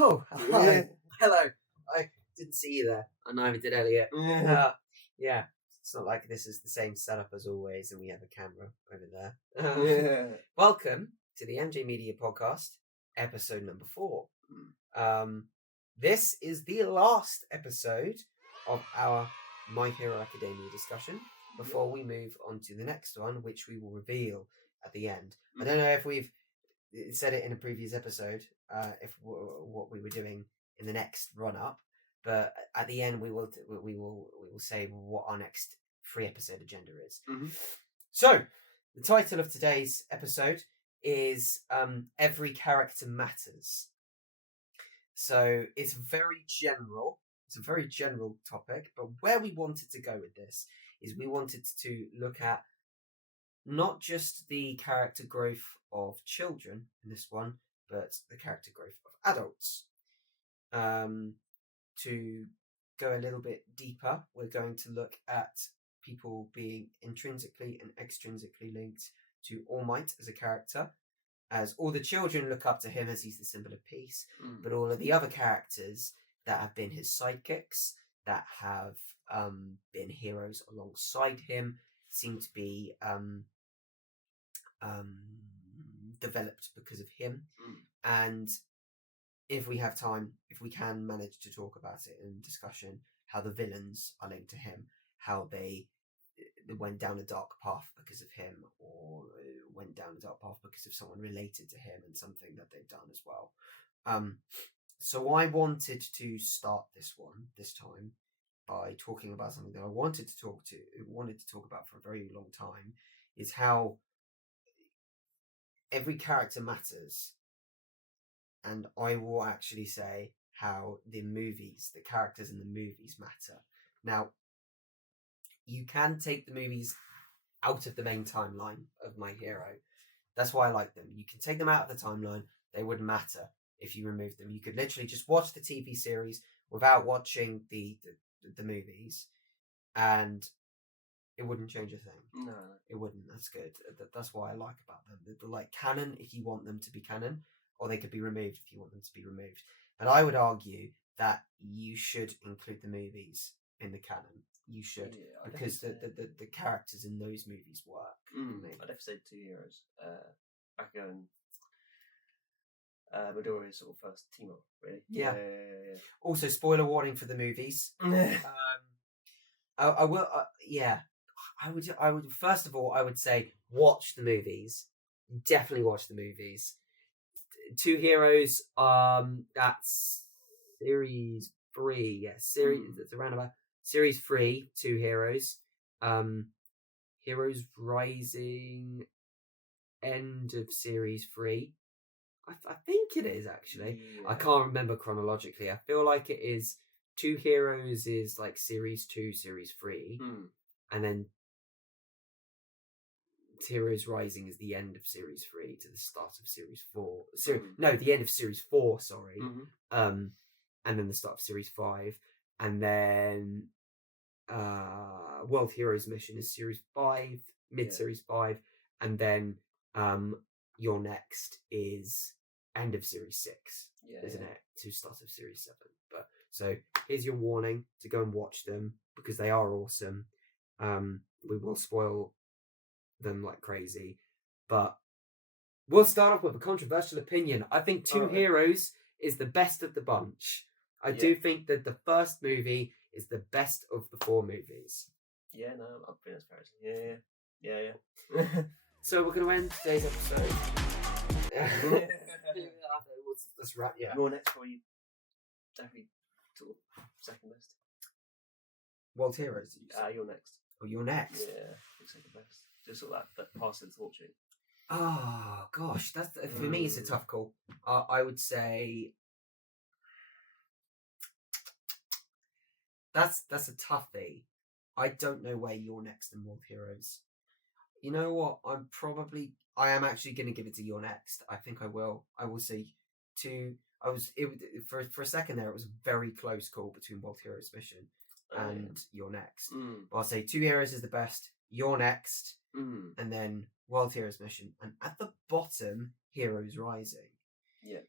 Oh, hi. Hello. I didn't see you there. And neither did Elliot. Yeah. It's not like this is the same setup as always and we have a camera over there. Welcome to the MJ Media Podcast, episode number 4. This is the last episode of our My Hero Academia discussion before we move on to the next one, which we will reveal at the end. I don't know if we've said it in a previous episode, what we were doing in the next run-up, but at the end we will say what our next 3-episode agenda is. So the title of today's episode is Every Character Matters. So it's a very general topic, but where we wanted to go with this is we wanted to look at not just the character growth of children in this one, but the character growth of adults. To go a little bit deeper, we're going to look at people being intrinsically and extrinsically linked to All Might as a character, as all the children look up to him as he's the symbol of peace, but all of the other characters that have been his sidekicks, that have been heroes alongside him, seem to be developed because of him. And if we have time, if we can manage to talk about it in discussion, how the villains are linked to him, how they went down a dark path because of him, or went down a dark path because of someone related to him and something that they've done as well. So I wanted to start this time by talking about something that I wanted to talk about for a very long time, is how every character matters. And I will actually say how the characters in the movies matter. Now, you can take the movies out of the main timeline of My Hero. That's why I like them. You can take them out of the timeline. They wouldn't matter if you remove them. You could literally just watch the TV series without watching the movies, and it wouldn't change a thing. No. It wouldn't. That's good. That's what I like about them. They're like canon if you want them to be canon, or they could be removed if you want them to be removed. But I would argue that you should include the movies in the canon. You should, because the characters in those movies work. I'd have to say 2 heroes. Akiko and Midoriya's sort of first team up, really. Yeah. Also, spoiler warning for the movies. I will. I would. First of all, I would say watch the movies. Definitely watch the movies. 2 heroes. That's series 3. Yeah, That's around about series 3. 2 heroes. Heroes Rising. End of series 3. I think it is actually. Yeah. I can't remember chronologically. I feel like it is 2 heroes is like series 2, series 3, and then Heroes Rising is the end of series 3 to the start of series 4. No, the end of series 4. Sorry, and then the start of series 5, and then World Heroes Mission is series 5, mid-series 5, and then Your Next is end of series 6, isn't it? To start of series 7. But so here's your warning to go and watch them because they are awesome. We will spoil them like crazy, but we'll start off with a controversial opinion. I think 2 heroes is the best of the bunch. I do think that the first movie is the best of the 4 movies. Yeah, no, I think that's fair. Yeah. So we're going to end today's episode. Let's wrap. Yeah. Your next for you. Definitely sort of second best. World Heroes. Your next. Oh, You're Next. Yeah, second best. Just sort of that pass of the torch. Oh gosh, that's for me. It's a tough call. I would say that's a toughie. I don't know where You're Next and World Heroes. You know what? I am actually going to give it to You're Next. I think I will. I will say 2. For a second there, it was a very close call between World Heroes Mission and You're Next. But I'll say 2 heroes is the best. You're Next, and then World Heroes Mission, and at the bottom, Heroes Rising. Yeah.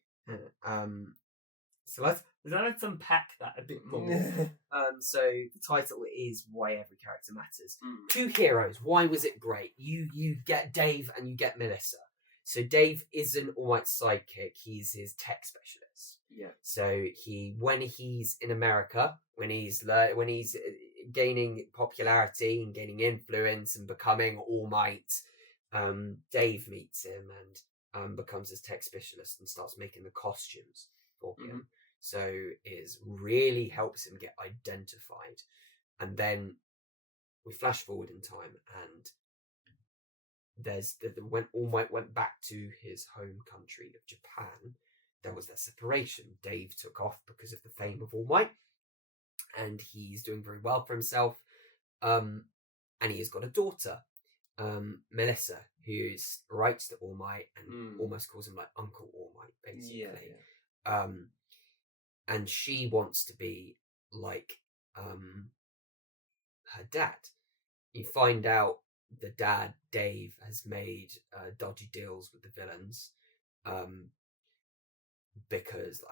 So let's unpack that a bit more. so the title is Why Every Character Matters. 2 heroes. Why was it great? You get Dave and you get Melissa. So Dave isn't All Might's sidekick. He's his tech specialist. Yeah. So when he's in America, when he's gaining popularity and gaining influence and becoming All Might, Dave meets him and becomes his tech specialist and starts making the costumes for him. So it really helps him get identified. And then we flash forward in time, and there's when All Might went back to his home country of Japan, there was that separation. Dave took off because of the fame of All Might, and he's doing very well for himself. And he has got a daughter, Melissa, who writes to All Might and almost calls him like Uncle All Might, basically. Yeah. And she wants to be like her dad. You find out the dad, Dave, has made dodgy deals with the villains. Because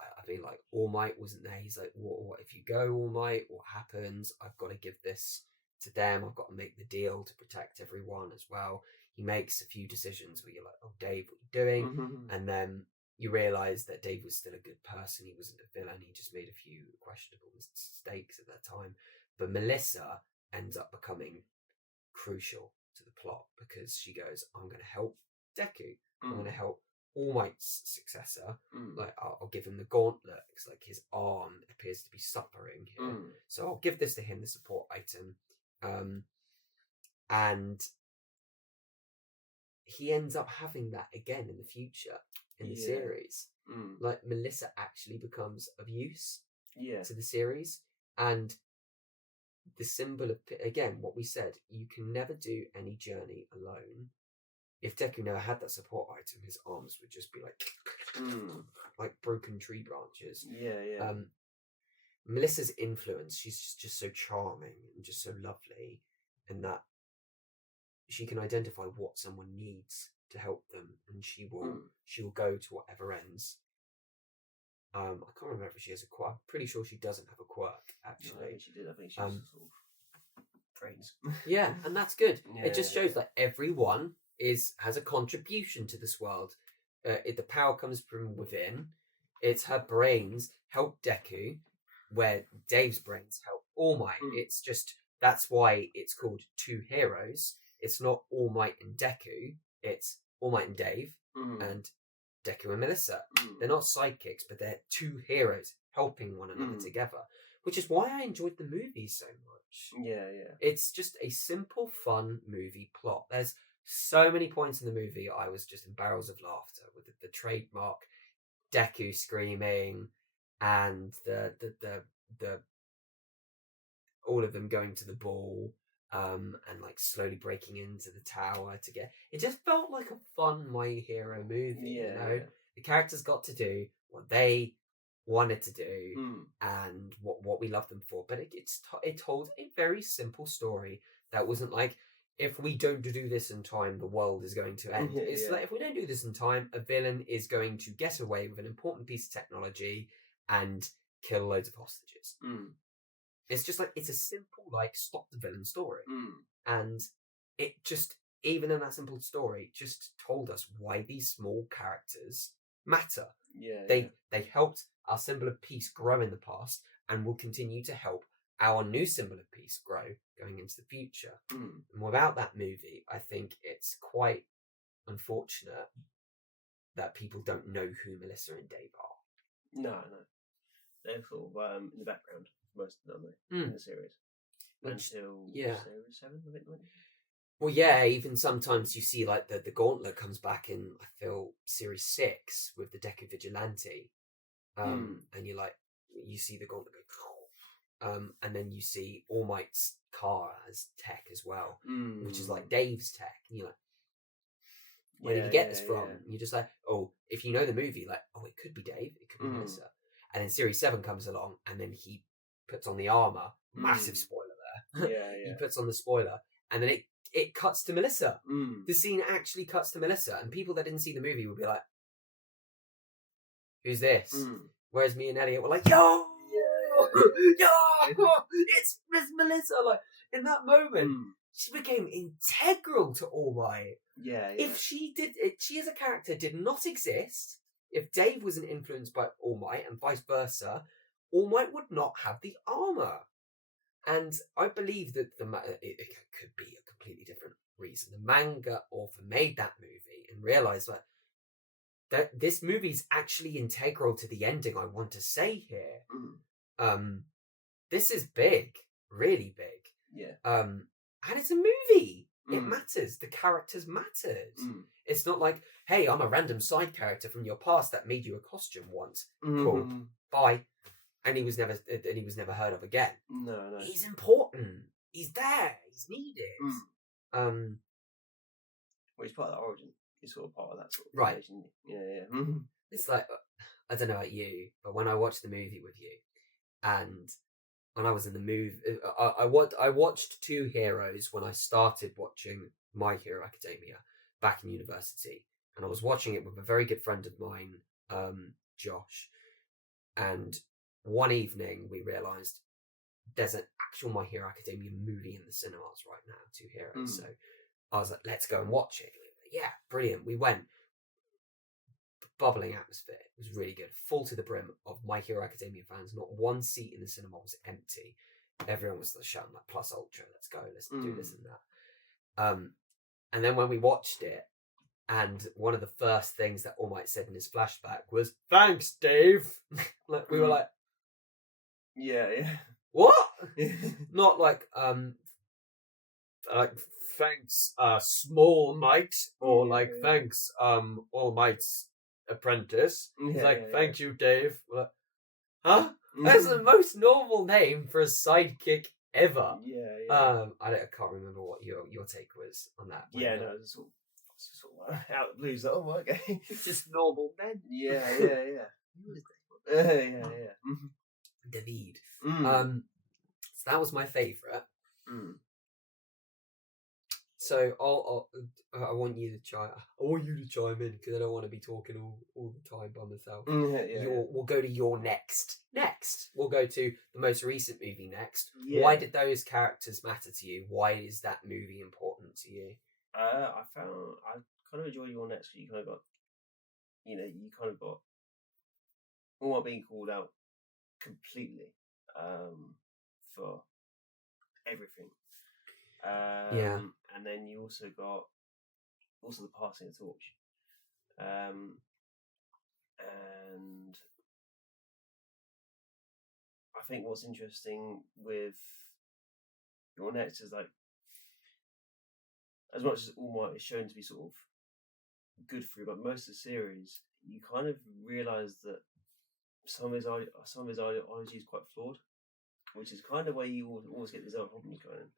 All Might wasn't there. He's like, what if you go, All Might? What happens? I've got to give this to them. I've got to make the deal to protect everyone as well. He makes a few decisions where you're like, oh, Dave, what are you doing? And then you realise that Dave was still a good person. He wasn't a villain. He just made a few questionable mistakes at that time. But Melissa ends up becoming crucial to the plot because she goes, I'm going to help Deku. I'm going to help All Might's successor. Like, I'll give him the gauntlet. It's like his arm appears to be suffering here. So I'll give this to him, the support item. And he ends up having that again in the future in the series. Like, Melissa actually becomes of use to the series. And the symbol of, again, what we said, you can never do any journey alone. If Deku never had that support item, his arms would just be like broken tree branches. Yeah. Melissa's influence, she's just so charming and just so lovely, in that she can identify what someone needs to help them, and she will go to whatever ends. I can't remember if she has a quirk. I'm pretty sure she doesn't have a quirk, actually. No, I think she did. I think she was sort of brains. Yeah, and that's good. It just shows that everyone has a contribution to this world. The power comes from within. It's her brains help Deku, where Dave's brains help All Might. It's just, that's why it's called 2 heroes. It's not All Might and Deku. It's All Might and Dave and Deku and Melissa. They're not sidekicks, but they're 2 heroes helping one another together, which is why I enjoyed the movie so much. Yeah. It's just a simple, fun movie plot. There's so many points in the movie I was just in barrels of laughter with the trademark Deku screaming and the all of them going to the ball and like slowly breaking into the tower to get. It just felt like a fun My Hero movie. You know, the characters got to do what they wanted to do and what we love them for. But it told a very simple story that wasn't like, if we don't do this in time, the world is going to end. It's like, if we don't do this in time, a villain is going to get away with an important piece of technology and kill loads of hostages. It's just like, it's a simple, like, stop the villain story. And it just, even in that simple story, just told us why these small characters matter. They helped our symbol of peace grow in the past and will continue to help our new symbol of peace grow going into the future. And without that movie, I think it's quite unfortunate that people don't know who Melissa and Dave are. No. They're sort of in the background most of them in the series. Until series 7, I think. Well, yeah, even sometimes you see like the gauntlet comes back in, I feel, series 6 with the Deku Vigilante. And you see the gauntlet go, and then you see All Might's car as tech as well, which is like Dave's tech. And you're like, where did you get this from? And you're just like, oh, if you know the movie, like, oh, it could be Dave, it could be Melissa. And then series 7 comes along, and then he puts on the armor. Massive spoiler there. He puts on the spoiler, and then it cuts to Melissa. The scene actually cuts to Melissa, and people that didn't see the movie would be like, who's this? Whereas me and Elliott were like, yo, it's Miss Melissa. Like, in that moment, she became integral to All Might. Yeah. If she as a character did not exist, if Dave wasn't influenced by All Might and vice versa, All Might would not have the armor. And I believe that it could be a completely different reason. The manga author made that movie and realized that this movie is actually integral to the ending I want to say here. This is big, really big. Yeah. And it's a movie. It matters. The characters mattered. It's not like, hey, I'm a random side character from your past that made you a costume once. Cool. Bye. And he was never heard of again. No. He's important. He's there. He's needed. Well, he's part of the origin. He's sort of part of that sort of right. Yeah. It's like, I don't know about you, but when I watched the movie with you, and when I was in the movie, I watched Two Heroes when I started watching My Hero Academia back in university, and I was watching it with a very good friend of mine, Josh, and one evening we realised there's an actual My Hero Academia movie in the cinemas right now, Two Heroes. So I was like, let's go and watch it. Yeah, brilliant. We went. Bubbling atmosphere. It was really good. Full to the brim of My Hero Academia fans. Not one seat in the cinema was empty. Everyone was shouting like plus ultra, let's go, let's do this and that. And then when we watched it, and one of the first things that All Might said in his flashback was, "Thanks, Dave." Like, we were like, yeah. What? Not like thanks, Small Might, or like thanks, All Might's apprentice. He's like, thank you, Dave. Like, huh? That's the most normal name for a sidekick ever. Yeah. I can't remember what your take was on that. Yeah, no, it's sort of out of the blues. Oh, okay. It's just normal men. Yeah. David. So that was my favourite. So I want you to chime in because I don't want to be talking all the time by myself. We'll go to your next. We'll go to the most recent movie next. Yeah. Why did those characters matter to you? Why is that movie important to you? I kind of enjoyed your next. You kind of got all my being called out completely for everything. And then you also got the passing of the torch, and I think what's interesting with your next is like, as much as All Might is shown to be sort of good for you, but most of the series you kind of realise that some of his ideology is quite flawed, which is kind of where you always get these other problems going in.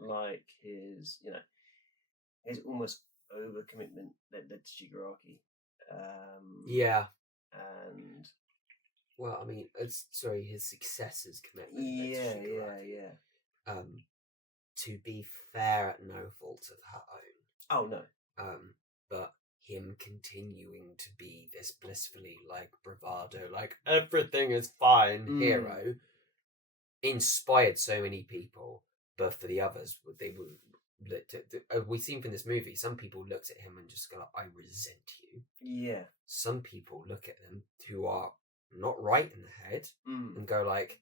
Like his almost overcommitment led to Shigaraki. And well, I mean, his successor's commitment. Yeah. To be fair, at no fault of her own. Oh no. But him continuing to be this blissfully like bravado, like everything is fine hero, inspired so many people. But for the others, we've seen from this movie, some people looked at him and just go, I resent you. Yeah. Some people look at them who are not right in the head and go like,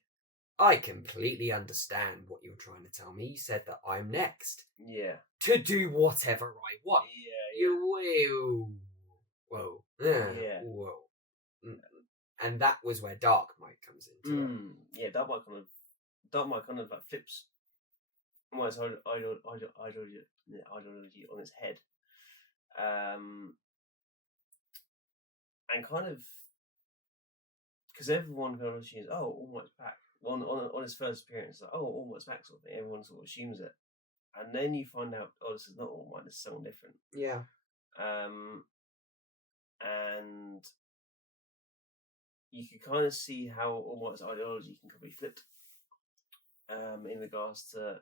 I completely understand what you're trying to tell me. You said that I'm next. Yeah. To do whatever I want. Yeah. You whoa. Yeah. Whoa. And that was where Dark Might comes into it. Yeah, Dark Might kind of like flips almost ideology on its head, and kind of because everyone kind of assumes, oh, All Might's back. On his first appearance, like, oh, All Might's back, sort of thing. Everyone sort of assumes it, and then you find out, oh, this is not All Might. This is someone different. Yeah. And you can kind of see how All Might's ideology can be flipped. In regards to,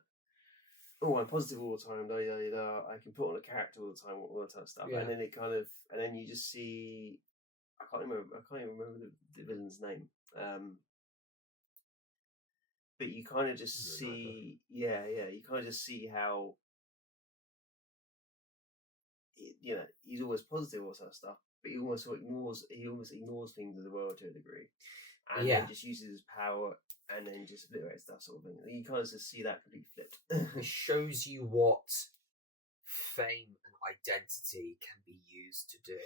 oh, I'm positive all the time, I can put on a character all the time, all that type of stuff. Yeah. And then and then you just see I can't even remember the villain's name. But you kind of just see, you kind of just see how, you know, he's always positive, all that stuff, but he almost ignores things in the world to a degree, and then just uses his power and then just obliterates stuff, sort of thing. And you kind of just see that completely flipped. It shows you what fame and identity can be used to do.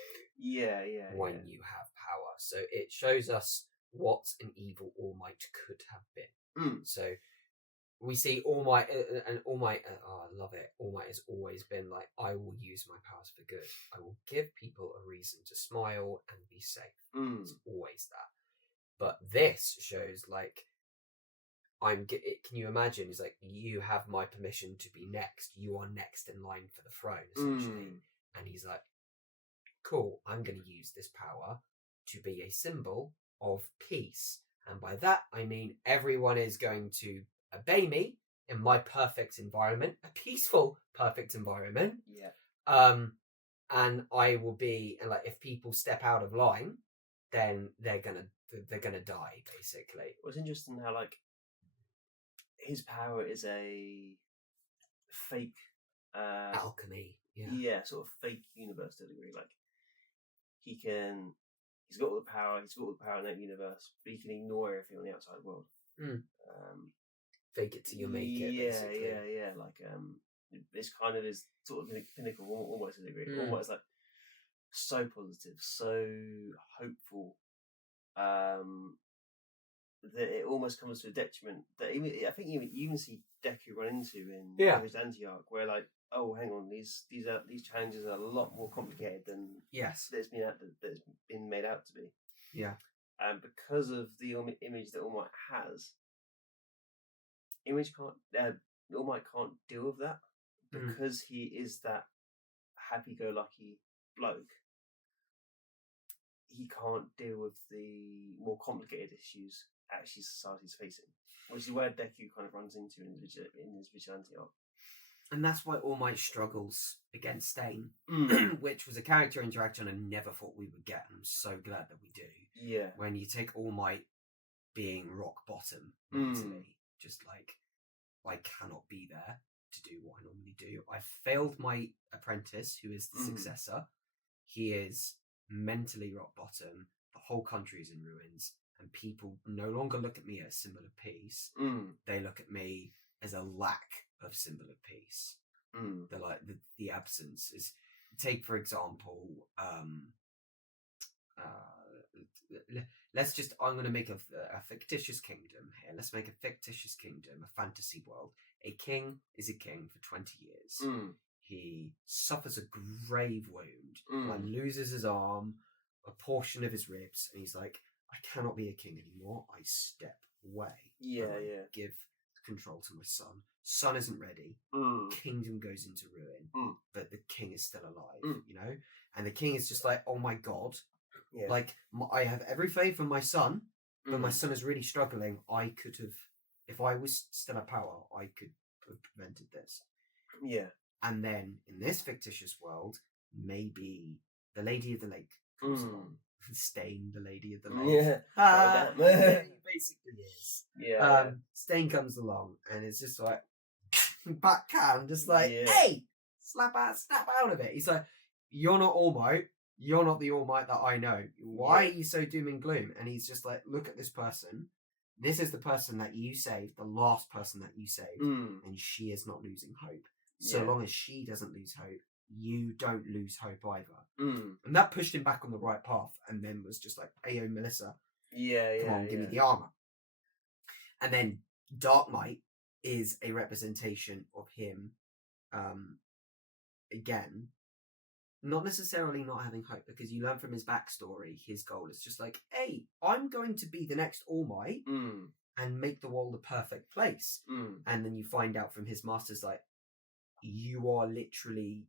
When you have power, so it shows us what an evil All Might could have been. So we see All Might, and All Might. I love it. All Might has always been like, I will use my powers for good. I will give people a reason to smile and be safe. It's always that. But this shows like, can you imagine? He's like, you have my permission to be next. You are next in line for the throne, essentially. And he's like, cool, I'm going to use this power to be a symbol of peace. And by that, I mean everyone is going to obey me in my perfect environment, a peaceful, perfect environment. And I will be, and like, if people step out of line, then they're gonna die, basically. Well, it's interesting how, like, his power is a fake alchemy. Sort of fake universe to a degree. Like, he's got all the power in that universe, but he can ignore everything on the outside world. Fake it till you make it, basically. Like, this kind of is sort of pinnacle, almost to a degree. Almost like so positive, so hopeful, that it almost comes to a detriment. That I think you even see Deku run into in his anti-arc, where like, oh, hang on, these challenges are a lot more complicated than that's been made out to be. And because of the image that All Might has, All Might can't deal with that, because he is that happy-go-lucky bloke. He can't deal with the more complicated issues actually society's facing, which is where Deku kind of runs into in his vigilante arc. And that's why All Might struggles against Stain, which was a character interaction I never thought we would get. I'm so glad that we do. When you take All Might being rock bottom mentally, just like, I cannot be there to do what I normally do. I failed my apprentice, who is the successor. He is mentally rock bottom. The whole country is in ruins, and people no longer look at me as a symbol of peace. They look at me as a lack of symbol of peace. They're like, the absence is. Take, for example, let's just, I'm going to make a fictitious kingdom here. Let's make a fictitious kingdom, a fantasy world. A king is a king for 20 years. He suffers a grave wound, like loses his arm, a portion of his ribs, and he's like, I cannot be a king anymore. I step away. Give control to my son. Son isn't ready. Kingdom goes into ruin, but the king is still alive, you know? And the king is just like, oh my God. Like, I have every faith in my son, but my son is really struggling. I could have, if I was still at power, I could have prevented this. And then in this fictitious world, maybe the Lady of the Lake comes along. Stain, the Lady of the Lake. He basically is. Stain comes along, and it's just like, backhand, just like, hey, snap out of it. He's like, you're not All Might. You're not the All Might that I know. Why are you so doom and gloom? And he's just like, look at this person. This is the person that you saved, the last person that you saved, and she is not losing hope. So long as she doesn't lose hope, you don't lose hope either. And that pushed him back on the right path, and then was just like, hey, Melissa, come on, give me the armor. And then Dark Might is a representation of him, again, not necessarily not having hope, because you learn from his backstory, his goal is just like, hey, I'm going to be the next All Might and make the world a perfect place. And then you find out from his masters, like, you are literally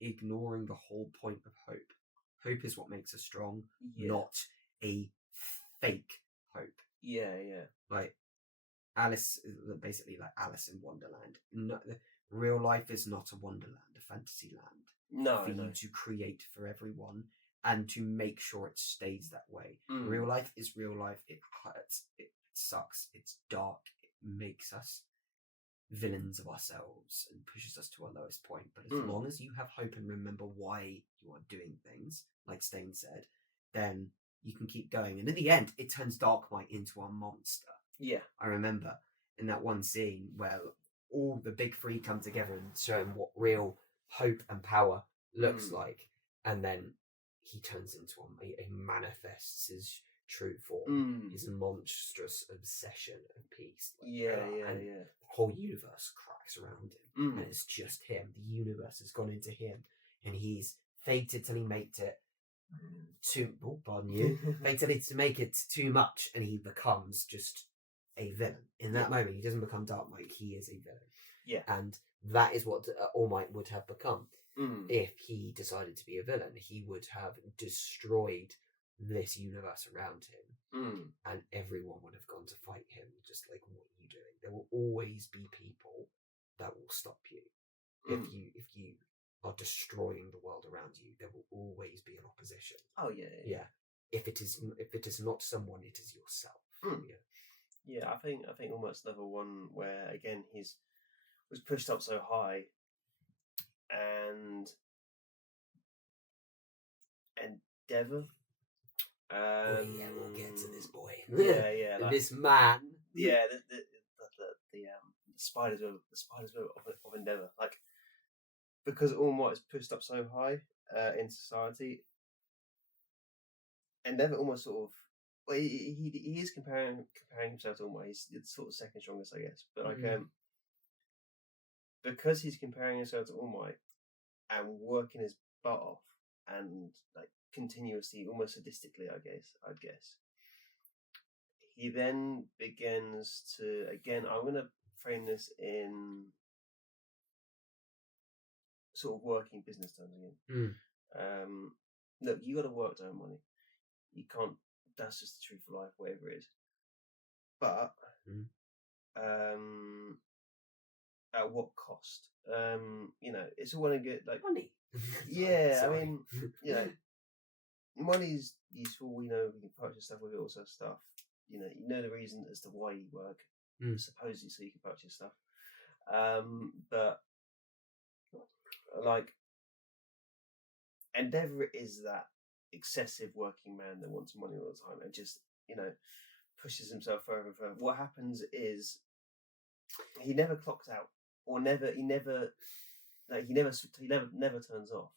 ignoring the whole point of hope. Hope is what makes us strong, not a fake hope. Like, Alice, basically like Alice in Wonderland. No, real life is not a wonderland, a fantasy land. For you to create for everyone and to make sure it stays that way. Real life is real life. It hurts. It sucks. It's dark. It makes us villains of ourselves and pushes us to our lowest point. But as long as you have hope and remember why you are doing things, like Stain said, then you can keep going. And in the end, it turns Darkmight into a monster. Yeah. I remember in that one scene where all the big three come together and show him what real hope and power looks like. And then he turns into he manifests his true form, his monstrous obsession of peace. The whole universe cracks around him, and it's just him. The universe has gone into him, and he's fated till he makes it fated to make it too much, and he becomes just a villain. In that moment, he doesn't become Darkmight, he is a villain. Yeah. And that is what All Might would have become. If he decided to be a villain, he would have destroyed this universe around him, and everyone would have gone to fight him. Just like, what are you doing? There will always be people that will stop you. If you are destroying the world around you, there will always be an opposition. Oh yeah. If it is not someone, it is yourself. Yeah, I think almost another one where again was pushed up so high, and Endeavour. We'll get to this boy. Yeah, like, this man. Yeah, the spiders of Endeavour, like, because All Might is pushed up so high in society. Endeavour almost sort of, well, he is comparing himself to All Might. He's sort of second strongest, I guess, but like because he's comparing himself to All Might and working his butt off and like continuously, almost sadistically, I'd guess. He then begins to, again, I'm going to frame this in sort of working business terms again. Look, you got to work to earn money. You can't. That's just the truth of life, whatever it is. But at what cost? It's all well and good, like money. Yeah, I mean, money's useful. We know we can purchase stuff with it, also stuff. You know the reason as to why you work, supposedly so you can purchase stuff. But like, Endeavour is that excessive working man that wants money all the time and just pushes himself further and further. What happens is he never clocks out, or never turns off,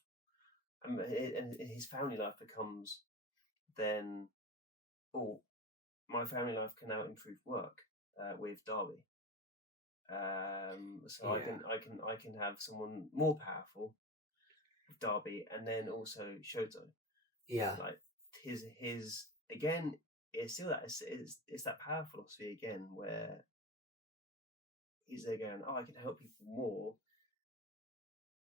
and his family life becomes then, my family life can now improve work with Darby. I can have someone more powerful with Darby, and then also Shoto. Yeah, like his again. It's still that it's that power philosophy again, where he's there going, I can help people more,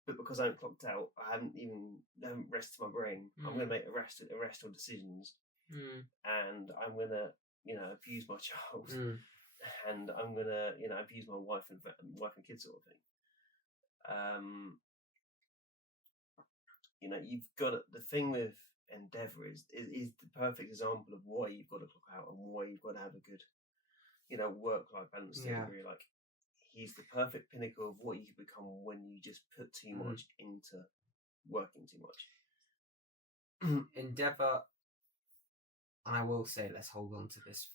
but because I haven't clocked out, I haven't rested my brain. I'm going to make irrational decisions, and I'm going to abuse my child, and I'm going to abuse my wife and kids, sort of thing. You've got the thing with Endeavour is the perfect example of why you've got to clock out and why you've got to have a good work-life balance to a degree. Like, he's the perfect pinnacle of what you can become when you just put too much into working too much. Endeavour, and I will say, let's hold on to this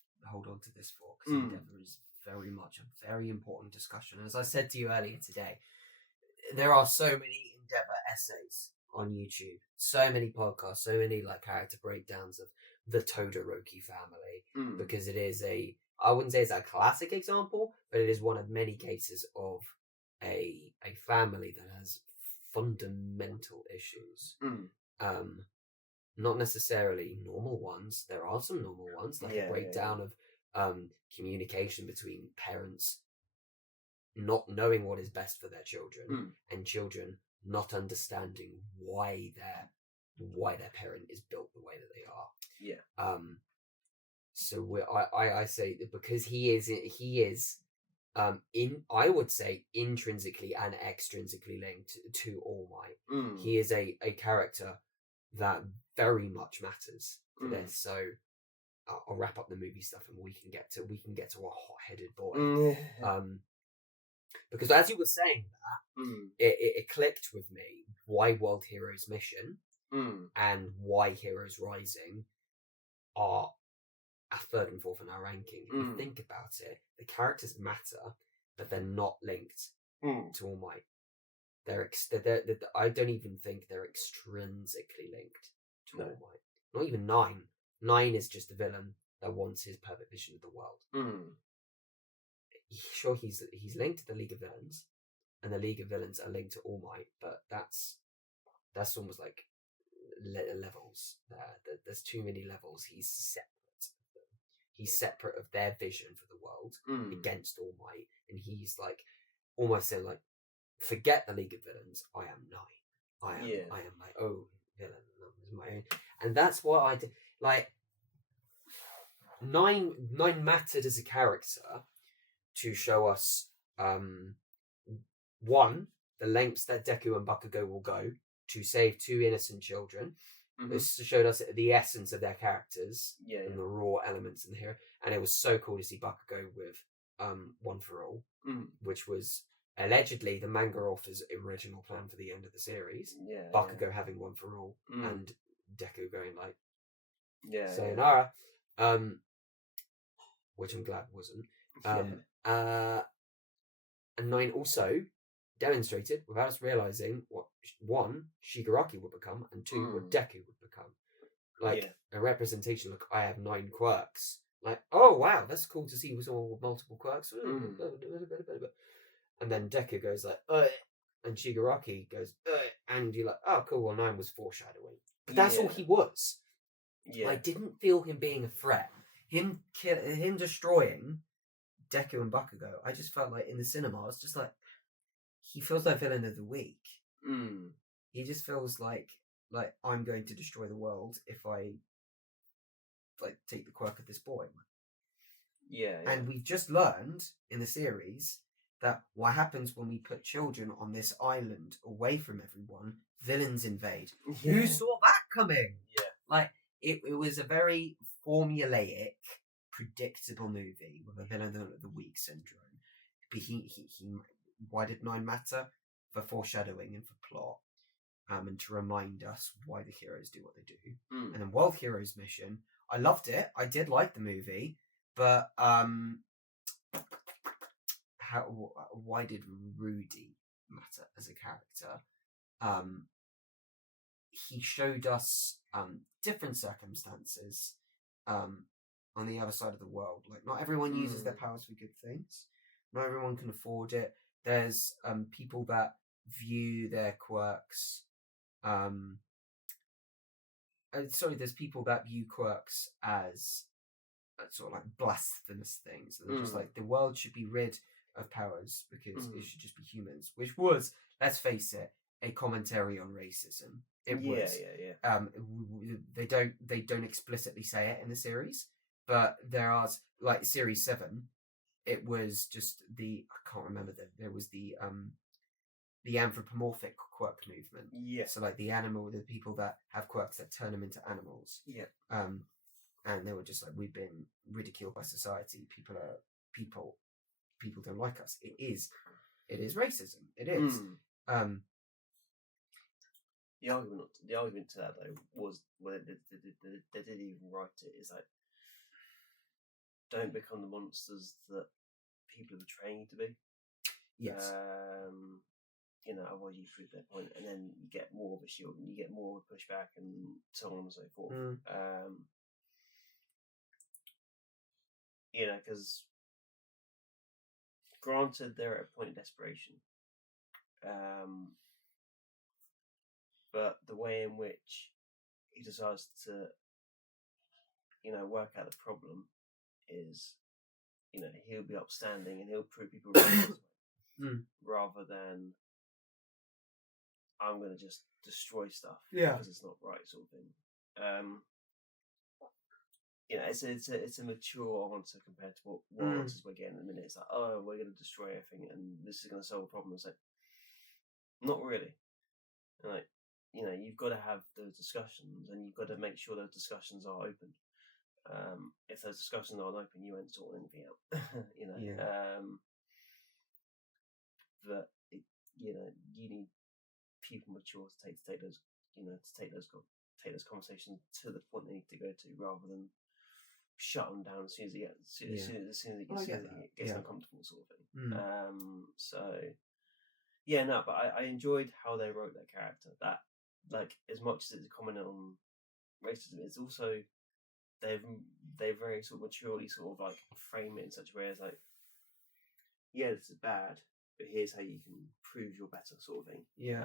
for, because Endeavour is very much a very important discussion. As I said to you earlier today, there are so many Endeavour essays on YouTube, so many podcasts, so many like character breakdowns of the Todoroki family, because it is I wouldn't say it's a classic example, but it is one of many cases of a family that has fundamental issues. Not necessarily normal ones. There are some normal ones, like a breakdown of communication between parents not knowing what is best for their children, and children not understanding why their parent is built the way that they are. Yeah. So I say that because he is I would say intrinsically and extrinsically linked to All Might. He is a character that very much matters for Mm. this. So I'll wrap up the movie stuff and we can get to a hot-headed boy. Because as you were saying that, it clicked with me why World Heroes Mission and why Heroes Rising are a third and fourth in our ranking. If you think about it, the characters matter, but they're not linked to All Might. They're I don't even think they're extrinsically linked to All Might. Not even 9. 9 is just a villain that wants his perfect vision of the world. Sure, he's linked to the League of Villains, and the League of Villains are linked to All Might, but that's almost like levels there. There's too many levels. He's separate. He's separate of their vision for the world against All Might, and he's like almost saying like, forget the League of Villains. I am 9. I am my own villain. My own, and that's what I did. Like 9 mattered as a character to show us one, the lengths that Deku and Bakugo will go to save 2 innocent children. This showed us the essence of their characters and the raw elements in the hero, and it was so cool to see Bakugo with One for All, which was allegedly the manga author's original plan for the end of the series. Bakugo having One for All and Deku going like sayonara, which I'm glad wasn't. And 9 also demonstrated, without us realizing, what 1 Shigaraki would become, and 2 what Deku would become. Like a representation. Look, I have 9 quirks. Like, oh wow, that's cool to see someone with multiple quirks. And then Deku goes like, and Shigaraki goes, and you're like, oh cool. Well, 9 was foreshadowing, but that's all he was. I didn't feel him being a threat. Him destroying Deku and Bakugo, I just felt like in the cinema, I was just like, he feels like villain of the week. He just feels like I'm going to destroy the world if I like take the quirk of this boy. And we've just learned in the series that what happens when we put children on this island away from everyone, villains invade. Who saw that coming? Like it was a very formulaic, predictable movie with a villain of the week syndrome. But he why did 9 matter? For foreshadowing and for plot, and to remind us why the heroes do what they do. And then World Heroes Mission, I loved it. I did like the movie, but why did Rudy matter as a character? He showed us different circumstances on the other side of the world. Like, not everyone uses their powers for good things. Not everyone can afford it. There's people that view their quirks. There's people that view quirks as sort of like blasphemous things. They're just like, the world should be rid of powers because it should just be humans. Which was, let's face it, a commentary on racism. It was. They don't explicitly say it in the series, but there are like series 7. It was just I can't remember there was the anthropomorphic quirk movement. So like the people that have quirks that turn them into animals. And they were just like, we've been ridiculed by society. People don't like us. It is racism. It is. The argument to that though was, well, they didn't even write it. Is like, don't become the monsters that people are portraying you to be. Yes. Otherwise you prove their point, and then you get more of a shield, and you get more of a pushback, and so on and so forth. Because granted, they're at a point of desperation, but the way in which he decides to, work out the problem is, he'll be upstanding and he'll prove people wrong, rather than I'm going to just destroy stuff because it's not right, sort of thing. It's a mature answer compared to what answers we're getting at the minute. It's like, oh, we're going to destroy everything and this is going to solve a problem. It's like, not really. Like, you've got to have those discussions, and you've got to make sure those discussions are open. If those discussions aren't open, you won't sort anything out. Yeah. But you need people mature to take those take those conversations to the point they need to go to, rather than shut them down as soon as it gets uncomfortable, sort of thing. So yeah, no, but I enjoyed how they wrote that character. That, like, as much as it's a comment on racism, it's also they very sort of maturely sort of like frame it in such a way as like, yeah, this is bad, but here's how you can prove you're better, sort of thing. Yeah.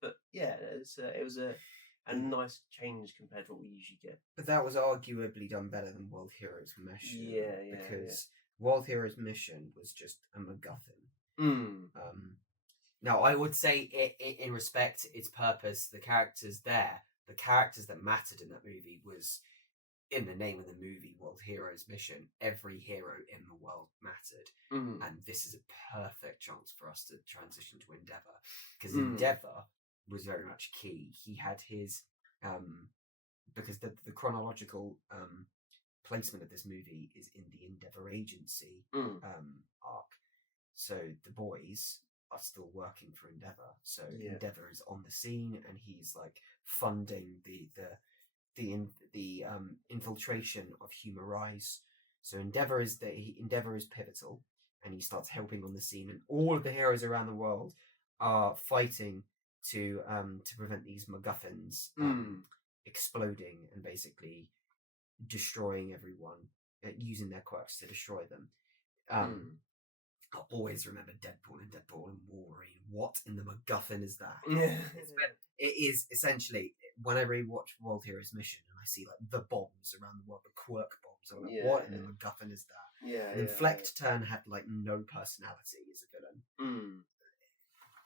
But yeah, it was a nice change compared to what we usually get. But that was arguably done better than World Heroes Mission. Yeah. Because World Heroes Mission was just a MacGuffin. Now, I would say in respect to its purpose, the characters that mattered in that movie was, in the name of the movie, World Heroes Mission, every hero in the world mattered. And this is a perfect chance for us to transition to Endeavour. Because Endeavour was very much key. He had his... because the chronological placement of this movie is in the Endeavour Agency arc. So the boys are still working for Endeavour. So Endeavour is on the scene, and he's like funding the infiltration of Human Rise. So Endeavour is pivotal, and he starts helping on the scene, and all of the heroes around the world are fighting to prevent these MacGuffins exploding and basically destroying everyone, using their quirks to destroy them. I'll always remember Deadpool and Wolverine. What in the MacGuffin is that? It is essentially, when I rewatch World Heroes Mission and I see like the bombs around the world, the quirk bombs, I'm like, what in the MacGuffin is that? And then Flecked Turn had like no personality as a villain.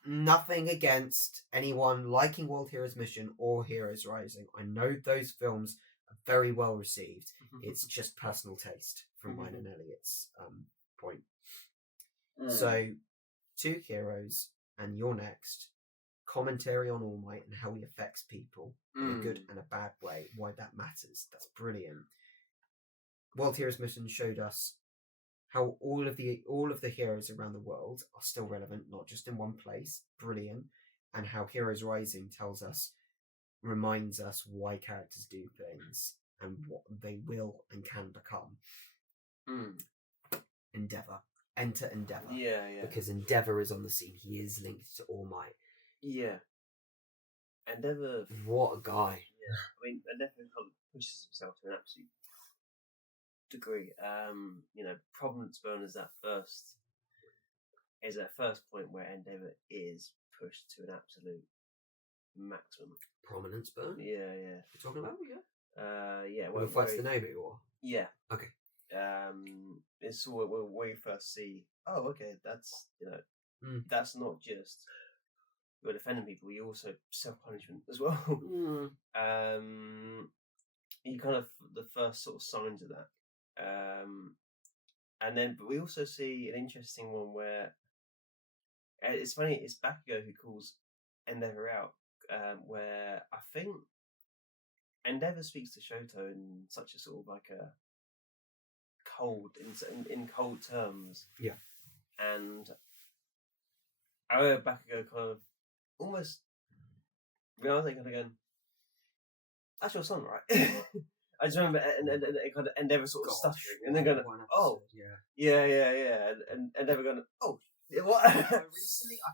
Nothing against anyone liking World Heroes Mission or Heroes Rising. I know those films are very well received. It's just personal taste from mine and Elliot's point. So, two heroes, and you're next. Commentary on All Might and how he affects people in a good and a bad way. Why that matters. That's brilliant. World Heroes Mission showed us how all of the heroes around the world are still relevant, not just in one place. Brilliant. And how Heroes Rising reminds us why characters do things and what they will and can become. Endeavour. Enter Endeavour. Yeah. Because Endeavour is on the scene. He is linked to All Might. Yeah. Endeavour. What a guy. Yeah. I mean, Endeavour pushes himself to an absolute degree. Prominence Burn is that first point where Endeavour is pushed to an absolute maximum. Prominence Burn? Yeah. You're talking about? Yeah. When he fights the Navy War? Yeah. Okay. It's where you first see, oh, okay, that's that's not just you're defending people, you also self-punishment as well. You kind of the first sort of signs of that, and then but we also see an interesting one where it's funny. It's Bakugo who calls Endeavour out, where I think Endeavour speaks to Shoto in such a sort of like a cold in cold terms. Yeah. And I remember Bakugo kind of almost realizing, kind of going, "That's your son, right?" I just remember and kind of Endeavour sort of stuttering, and then going, "Oh, yeah," and Endeavour going, "Oh, what?" Recently, I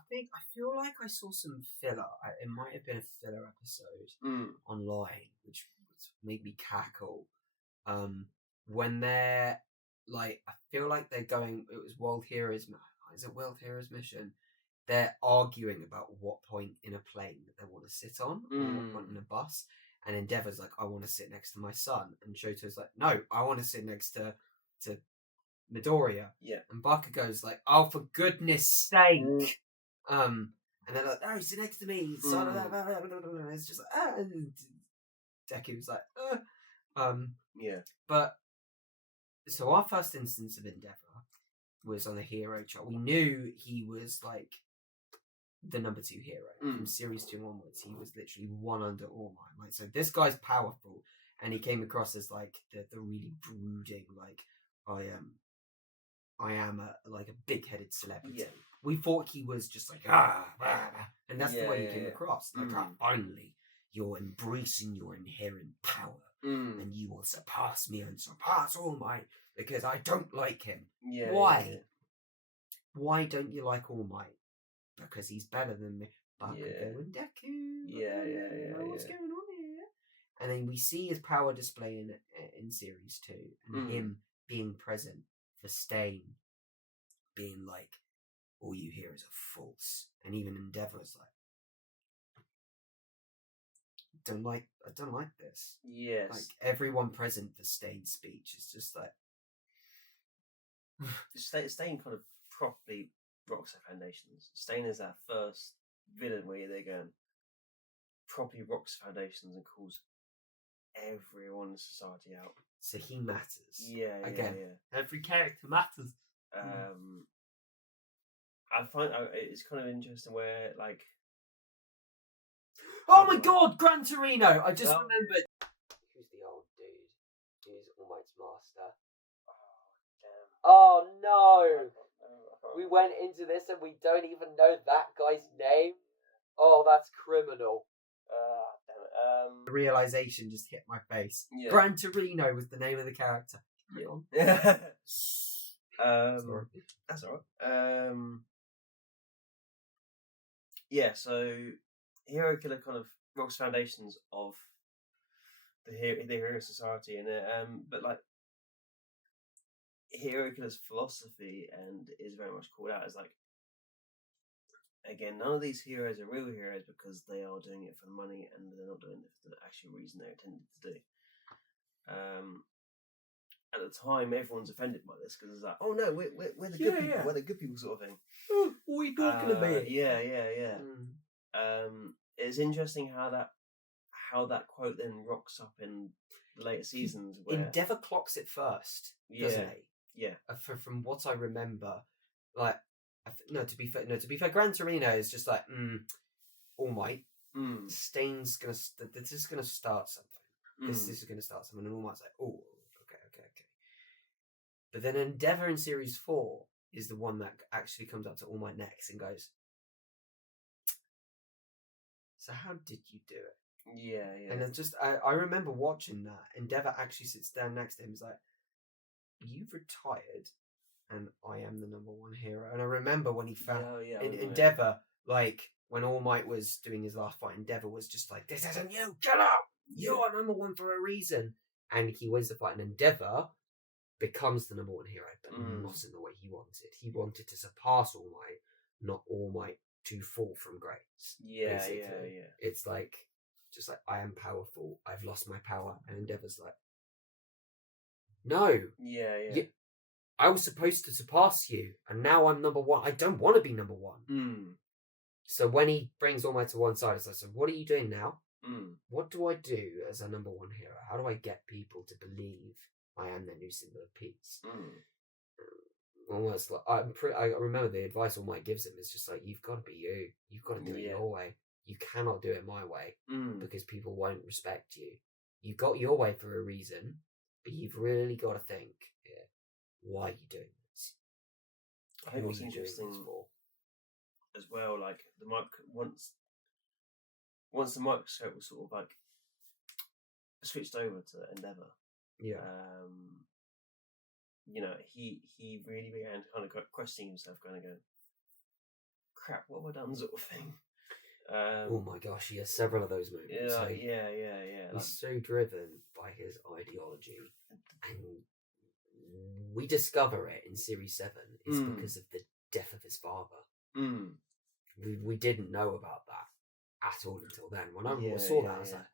feel like I saw some filler. It might have been a filler episode online, which made me cackle. When they're like, I feel like they're going. It was World Heroes. Is it World Heroes Mission? They're arguing about what point in a plane that they want to sit on, or what point in a bus. And Endeavour's like, I want to sit next to my son. And Shoto's like, no, I want to sit next to Midoriya. Yeah. And Bakugo's like, oh, for goodness sake. And they're like, no, sit next to me. Son of that. It's just like, Deku's like, Yeah. But, so our first instance of Endeavour was on the hero chart. We knew he was like the number 2 hero. From series 2 onwards, he was literally one under All Might. Like, so this guy's powerful, and he came across as like the really brooding, like, I am a big-headed celebrity. Yeah. We thought he was just like and that's the way he came across. Like, finally, you're embracing your inherent power, and you will surpass me and surpass All Might because I don't like him. Yeah. Why? Yeah. Why don't you like All Might? Because he's better than me. Bakugo Yeah. and Deku. Yeah. What's going on here? And then we see his power display in series 2, and him being present for Stain, being like, all you heroes are false, and even Endeavor's like, I don't like this. Yes. Like, everyone present for Stain's speech is just like, Stain kind of properly rocks the foundations. Stain is that first villain where they're going properly rocks foundations and calls everyone in society out. so he matters. Yeah. Again, every character matters. I find it's kind of interesting where, like, oh my god, Gran Torino! I just remembered. Who's the old dude? Who's All Might's master? Oh no! We went into this and we don't even know that guy's name. Oh, that's criminal. The realization just hit my face. Yeah. Gran Torino was the name of the character. Yeah. Sorry. That's alright. Yeah, so Hero Killer kind of rocks foundations of the hero society, and but like Hero Killer's philosophy and is very much called out as like, again, none of these heroes are real heroes because they are doing it for the money and they're not doing it for the actual reason they're intended to do. At the time, everyone's offended by this because it's like, oh no, we're the good people, we're the good people sort of thing. Oh, what are you talking about? Yeah. It's interesting how that quote then rocks up in later seasons. Where Endeavor clocks it first, doesn't he? Yeah. From what I remember, like, to be fair, Gran Torino is just like, All Might. Stain's gonna. This is gonna start something. This is gonna start something, and All Might's like, oh, okay. But then Endeavor in series 4 is the one that actually comes up to All Might next and goes, so how did you do it? Yeah. And it's just, I remember watching that. Endeavor actually sits down next to him. He's like, you've retired, and I am the number 1 hero. And I remember when he found Endeavor, like when All Might was doing his last fight, Endeavor was just like, this isn't you, get up! You're number 1 for a reason. And he wins the fight, and Endeavor becomes the number 1 hero, but not in the way he wanted. He wanted to surpass All Might, not All Might to fall from grace. Yeah. It's like, just like, I am powerful, I've lost my power, and Endeavor's like, no. Yeah. I was supposed to surpass you, and now I'm number 1. I don't want to be number 1. So when he brings All Might to one side, it's like, so what are you doing now? What do I do as a number 1 hero? How do I get people to believe I am their new symbol of peace? Almost like, I remember the advice All Might gives him is just like, you've got to be you. You've got to do it your way. You cannot do it my way because people won't respect you. You got your way for a reason, but you've really got to think, why are you doing this? I think what's interesting as well, like once the microscope was sort of like switched over to Endeavor, he really began to kind of questioning himself, kind of going, crap, what have I done, sort of thing. Oh my gosh, he has several of those moments. Yeah. He's so driven by his ideology, and we discover it in series 7. It's because of the death of his father. We didn't know about that at all until then. When I saw that, I was like,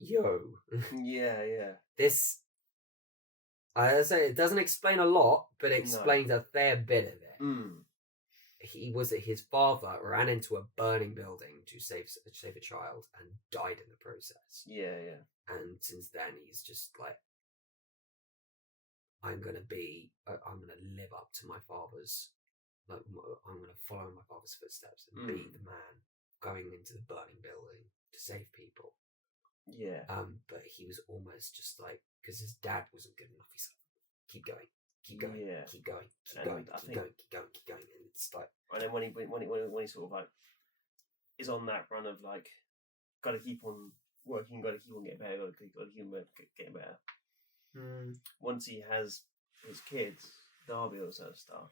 yo. Yeah. This, I say, it doesn't explain a lot, but it explains a fair bit of it. His father ran into a burning building to save a child and died in the process. Yeah. And since then, he's just like, I'm gonna live up to my father's like I'm going to follow my father's footsteps and be the man going into the burning building to save people. Yeah. But he was almost just like, because his dad wasn't good enough. He's like, keep going, keep going, Yeah. keep going, keep And going, I keep think- going, keep going, keep going, and it's like. And then when he sort of like is on that run of like, got to keep on working, got to keep on getting better, got to keep on getting better. Once he has his kids, Darby or sort of stuff,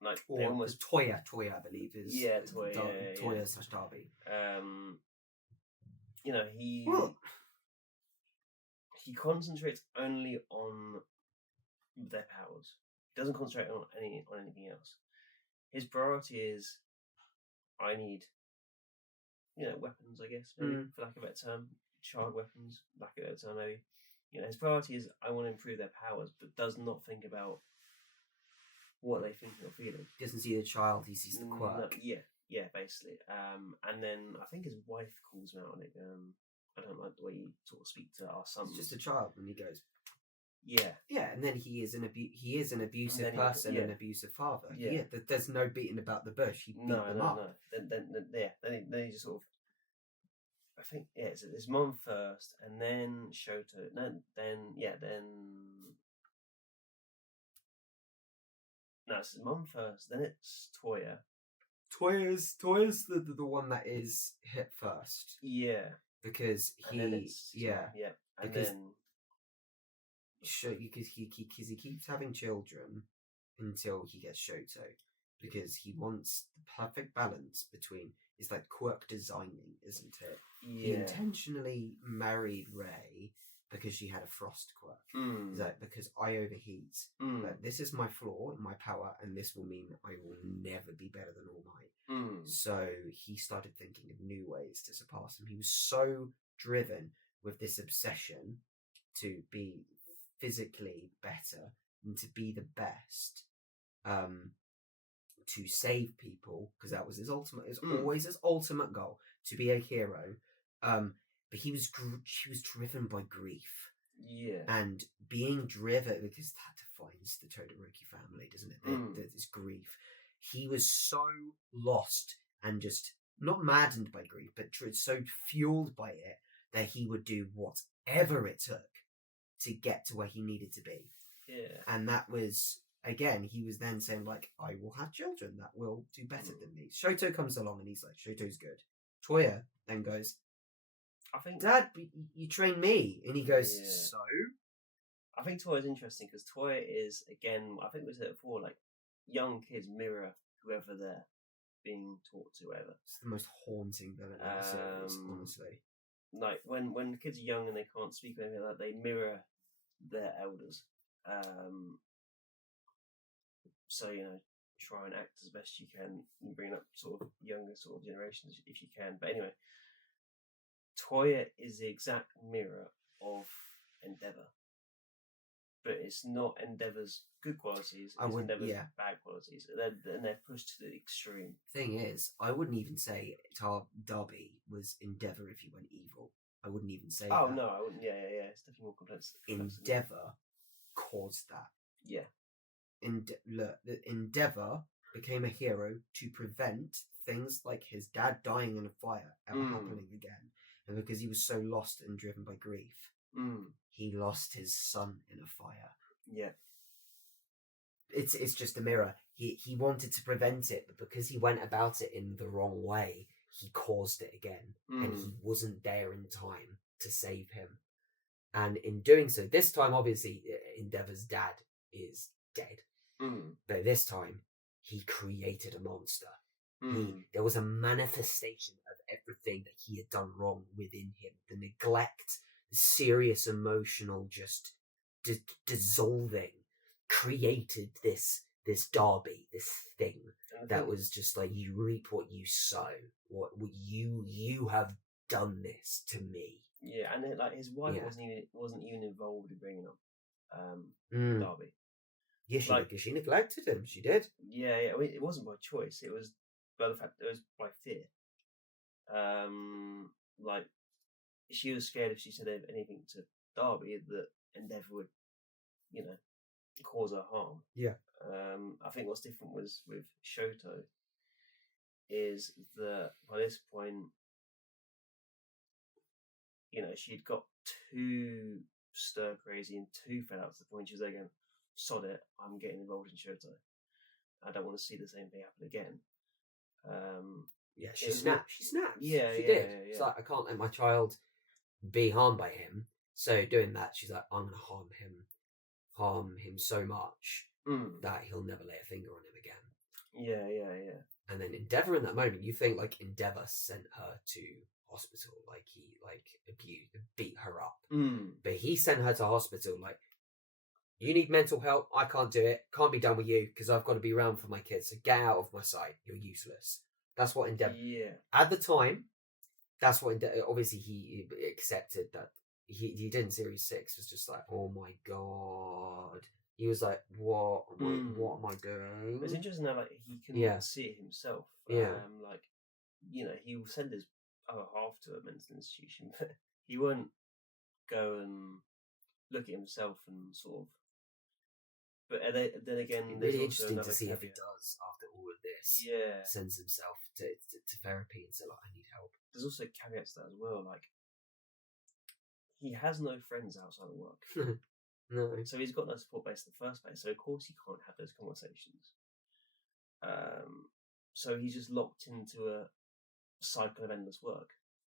like they Or almost Toya, I believe is Toya, Toya / Darby. You know, he concentrates only on their powers. He doesn't concentrate on anything else. His priority is, I need, you know, weapons, I guess, maybe, for lack of a better term, child weapons, lack of a better term, maybe. You know, his priority is, I want to improve their powers, but does not think about what they think or feeling. He doesn't see the child, he sees the quirk. No, yeah, basically. And then I think his wife calls him out on it. I don't like the way you sort of speak to our sons. It's just a child, and he goes, yeah, and then he is an abusive person, an abusive father. Yeah. There's no beating about the bush. He beat them up. No. Then he just sort of. I think it's his mum first, and then Shoto. Then no, it's his mum first. Then it's Toya. Toya's the one that is hit first. Yeah, because he and because then because he keeps having children until he gets Shoto, because he wants the perfect balance between. It's like quirk designing, isn't it? Yeah. He intentionally married Rei because she had a frost quirk. He's like, because I overheat. Like, this is my flaw in my power, and this will mean I will never be better than All Might. So he started thinking of new ways to surpass him. He was so driven with this obsession to be physically better and to be the best, to save people, because that was his ultimate. It was always his ultimate goal, to be a hero. But he was driven by grief. Yeah. And being driven, because that defines the Todoroki family, doesn't it? This grief. He was so lost and just not maddened by grief, but so fueled by it that he would do whatever it took to get to where he needed to be. Yeah. And that was, again, he was then saying, like, I will have children that will do better than me. Shoto comes along and he's like, Shoto's good. Toya then goes, I think, Dad, you train me. And he goes, so? I think Toya's interesting because Toya is, again, I think we said it before, like, young kids mirror whoever they're being taught to, whatever. It's the most haunting villain in the series, honestly. Like, when the kids are young and they can't speak or anything like that, they mirror their elders. So, you know, try and act as best you can and bring up sort of younger sort of generations if you can. But anyway, Toya is the exact mirror of Endeavour. But it's not Endeavour's good qualities, it's Endeavour's bad qualities. And they're pushed to the extreme. Thing is, I wouldn't even say Darby was Endeavour if he went evil. I wouldn't even say that. Oh, no, I wouldn't. Yeah. It's definitely more complex. Endeavour caused that. Yeah. Endeavour became a hero to prevent things like his dad dying in a fire ever happening again. And because he was so lost and driven by grief, he lost his son in a fire. Yeah. It's just a mirror. He wanted to prevent it, but because he went about it in the wrong way, he caused it again. And he wasn't there in time to save him. And in doing so, this time, obviously, Endeavour's dad is dead. But this time, he created a monster. There was a manifestation of everything that he had done wrong within him. The neglect, the serious emotional just dissolving, created this Darby, this thing that was just like, you reap what you sow. What you have done this to me. Yeah, and then, like, his wife wasn't even involved in bringing up Darby. Yeah, because she neglected him. She did. Yeah. I mean, it wasn't by choice. It was by the fact it was by fear. Like, she was scared if she said anything to Darby that Endeavour would, you know, cause her harm. Yeah. I think what's different was with Shoto is that by this point, she'd got too stir crazy and too fed up to the point she was there going, sod it, I'm getting involved in Shoto. I don't want to see the same thing happen again. Yeah, she snapped. She snapped. Yeah, she yeah, did. yeah, It's yeah. like, I can't let my child be harmed by him. So doing that, she's like, I'm going to harm him so much that he'll never lay a finger on him again. Yeah, yeah, yeah. And then Endeavour, in that moment, you think like Endeavour sent her to hospital, like he beat her up. But he sent her to hospital like, you need mental help, I can't do it, can't be done with you because I've got to be around for my kids, so get out of my sight, you're useless. That's what Endeavour... Yeah. At the time, that's what obviously he accepted that he did in series 6, was just like, oh my god. He was like, what am I doing? It's interesting now, like, he can see it himself. Yeah. Like, he will send his other half to a mental institution, but he won't go and look at himself and sort of... But then again, it's there's really also interesting another to see if he caveat. does, after all of this, Yeah. sends himself to therapy and say, like, I need help. There's also caveats to that as well, like, he has no friends outside of work. No. So he's got no support base in the first place, so of course he can't have those conversations. So he's just locked into a cycle of endless work.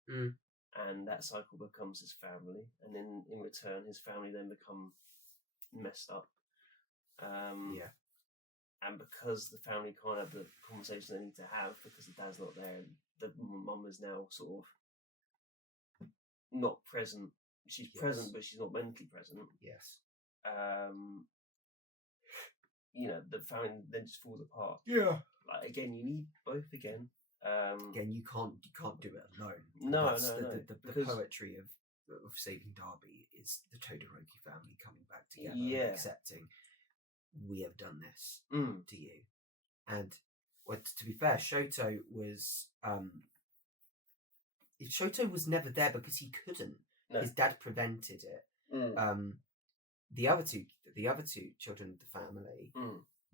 And that cycle becomes his family, and then in return his family then become messed up. Yeah. And because the family can't have the conversation they need to have because the dad's not there, and the mum is now sort of not present. She's present, but she's not mentally present. Yes. The family then just falls apart. Yeah. Like, again, you need both again. Again, you can't do it alone. No. The poetry of saving Darby is the Todoroki family coming back together and accepting, we have done this to you. And to be fair, Shoto was never there because he couldn't. No. His dad prevented it. The other two children of the family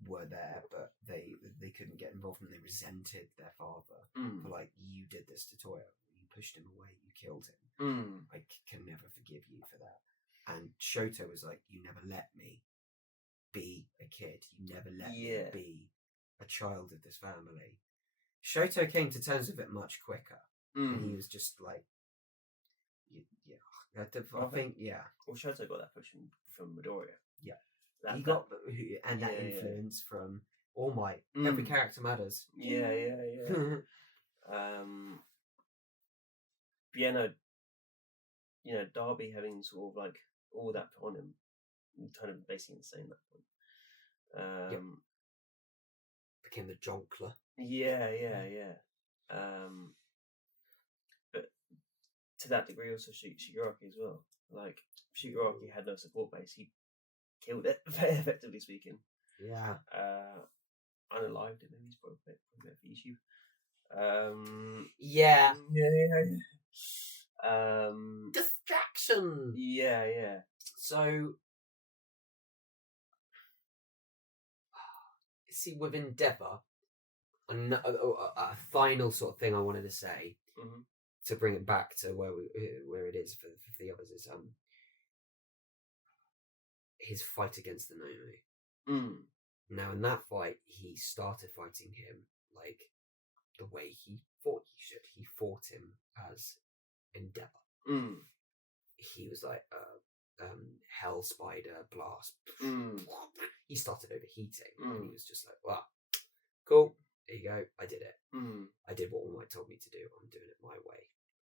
were there, but they couldn't get involved, and they resented their father for like, you did this to Toya, you pushed him away, you killed him. I can never forgive you for that. And Shoto was like, you never let me be a kid, you never let me be a child of this family. Shoto came to terms with it much quicker, and he was just like, I think. Well, Shoto got that push from Midoriya. Yeah. That influence from All Might. Every character matters. Yeah. Darby having sort of like all that put on him, kind of basically insane at that point. Became the jonkler. Yeah. But to that degree, also Shigaraki as well. Like, Shigaraki had no support base. He killed it, effectively speaking. Yeah. Unalived it, maybe he's probably a bit for YouTube. Yeah. Distraction. Yeah. So, see, with Endeavour, a final sort of thing I wanted to say to bring it back to where it is for the others is his fight against the Nomi. Now, in that fight, he started fighting him like the way he thought he should. He fought him as Endeavour. He was like Hell Spider Blast. He started overheating, and he was just like, "Wow, cool. There you go. I did it. I did what All Might told me to do. I'm doing it my way.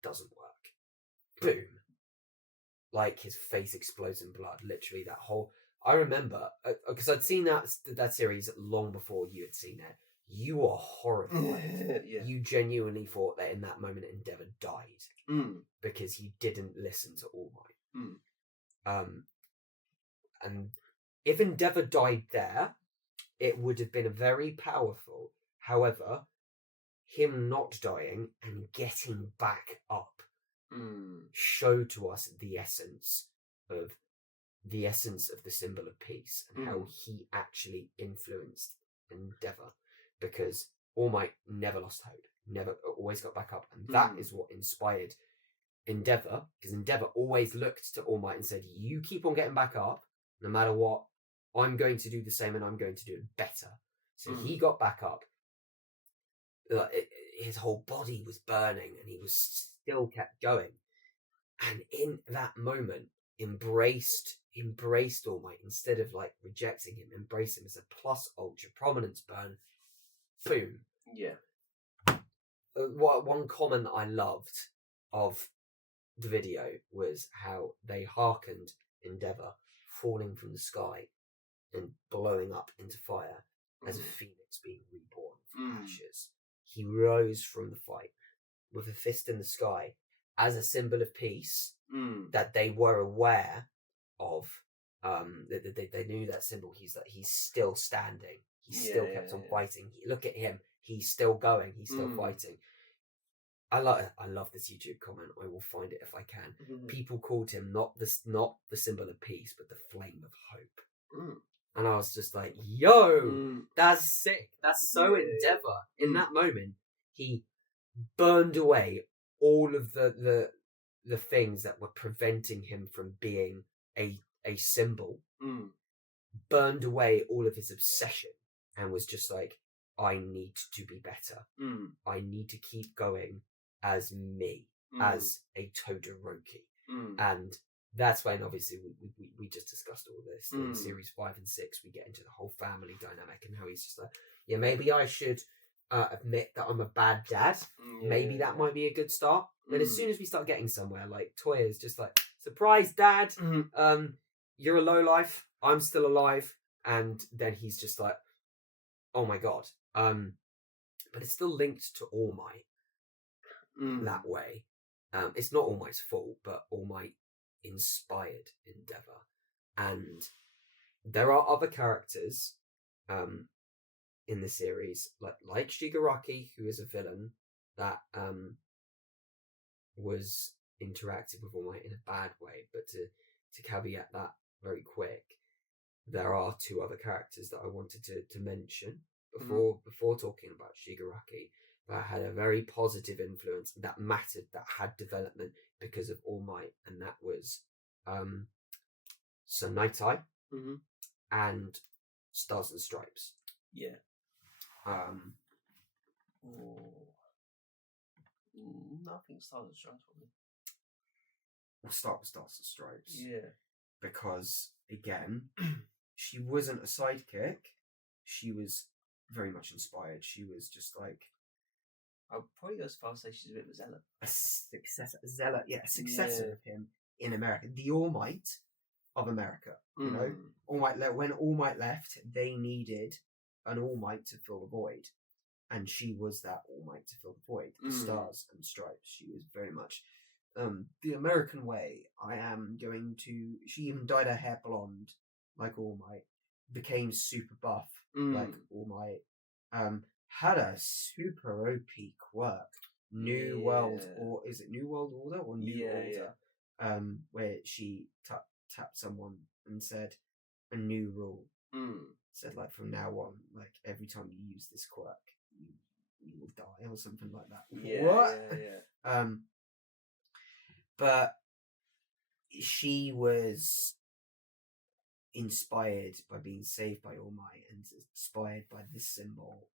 Doesn't work. Boom." Like, his face explodes in blood. Literally, that whole... I remember, because I'd seen that series long before you had seen it. You were horrified. You genuinely thought that in that moment Endeavour died. Because he didn't listen to All Might. And if Endeavour died there, it would have been very powerful. However, him not dying and getting back up showed to us the essence of the essence of the symbol of peace and how Mm. he actually influenced Endeavour, because All Might never lost hope, never always got back up, and that is what inspired Endeavour, because Endeavour always looked to All Might and said, "You keep on getting back up, no matter what. I'm going to do the same, and I'm going to do it better." So he got back up. His whole body was burning, and he was still kept going. And in that moment, embraced All Might instead of like rejecting him. Embrace him as a plus ultra prominence burn. Boom. Yeah. One comment that I loved of the video was how they hearkened Endeavour falling from the sky and blowing up into fire as a phoenix being reborn from ashes. He rose from the fight with a fist in the sky as a symbol of peace that they were aware of. They knew that symbol. He's still standing. He still kept on fighting. Look at him. He's still going. He's still fighting. I love this YouTube comment. I will find it if I can. People called him not the symbol of peace, but the flame of hope. And I was just like, yo, that's sick. That's so Endeavour. In that moment, he burned away all of the things that were preventing him from being a symbol. Burned away all of his obsession and was just like, I need to be better. I need to keep going as me, as a Todoroki. And that's when, obviously, we just discussed all this. In series 5 and 6, we get into the whole family dynamic and how he's just like, yeah, maybe I should admit that I'm a bad dad. Maybe that might be a good start. But as soon as we start getting somewhere, like Toya's just like, surprise, Dad. You're a lowlife. I'm still alive. And then he's just like, oh my God. But it's still linked to All Might that way. It's not All Might's fault, but All Might inspired Endeavour. And there are other characters in the series, like Shigaraki, who is a villain that was interacted with All Might in a bad way. But to caveat that very quick, there are two other characters that I wanted to mention before talking about Shigaraki that had a very positive influence that mattered, that had development because of All Might, and that was Sonaitai and Stars and Stripes. Yeah. Nothing Stars and Stripes for me. We'll start with Stars and Stripes. Yeah. Because, again, she wasn't a sidekick. She was very much inspired. She was just like... I'd probably go as far as say she's a bit of a zealot. A successor of him in America. The All Might of America. You know? All Might when All Might left, they needed an All Might to fill the void. And she was that All Might to fill the void. The Stars and Stripes. She was very much... the American way. She even dyed her hair blonde like All Might, became super buff like All Might, had a super OP quirk, New World, or is it New World Order or New Order? Where she tapped someone and said a new rule. Said like from now on, like every time you use this quirk, you will die or something like that. What? But she was inspired by being saved by All Might and inspired by this symbol.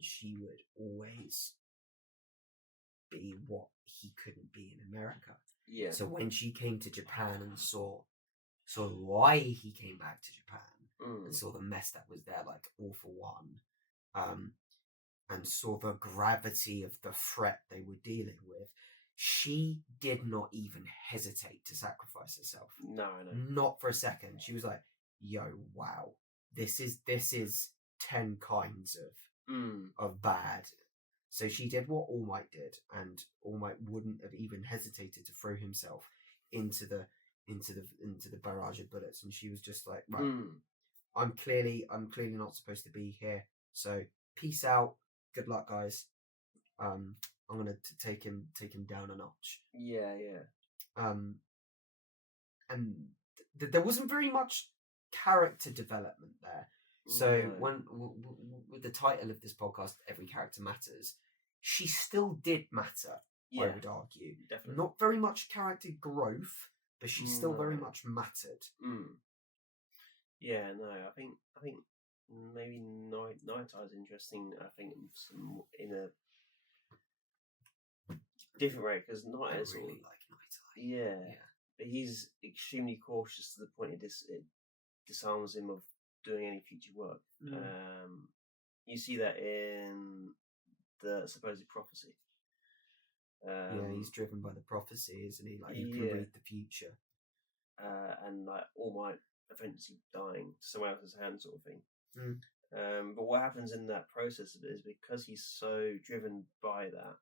She would always be what he couldn't be in America. Yeah. So when she came to Japan and saw why he came back to Japan and saw the mess that was there, like All for One, and saw the gravity of the threat they were dealing with, she did not even hesitate to sacrifice herself. No. Not for a second. She was like, yo, wow, this is 10 kinds of bad. So she did what All Might did, and All Might wouldn't have even hesitated to throw himself into the barrage of bullets, and she was just like, right, I'm clearly not supposed to be here, so peace out, good luck, guys. I'm gonna take him down a notch. Yeah. And there wasn't very much character development there. So No. when with the title of this podcast, Every Character Matters, she still did matter. I would argue, definitely. not very much character growth, but she still very No. much mattered. Yeah, no, I think maybe Night Eye's interesting. I think in a different way, because Night I Eye is really sort of, like Night Eye. yeah, but he's extremely cautious to the point it disarms him of doing any future work. You see that in the supposed prophecy. Yeah, he's driven by the prophecy, isn't he? Like, he can read the future. And like All Might eventually dying to someone else's hand, sort of thing. But what happens in that process is because he's so driven by that,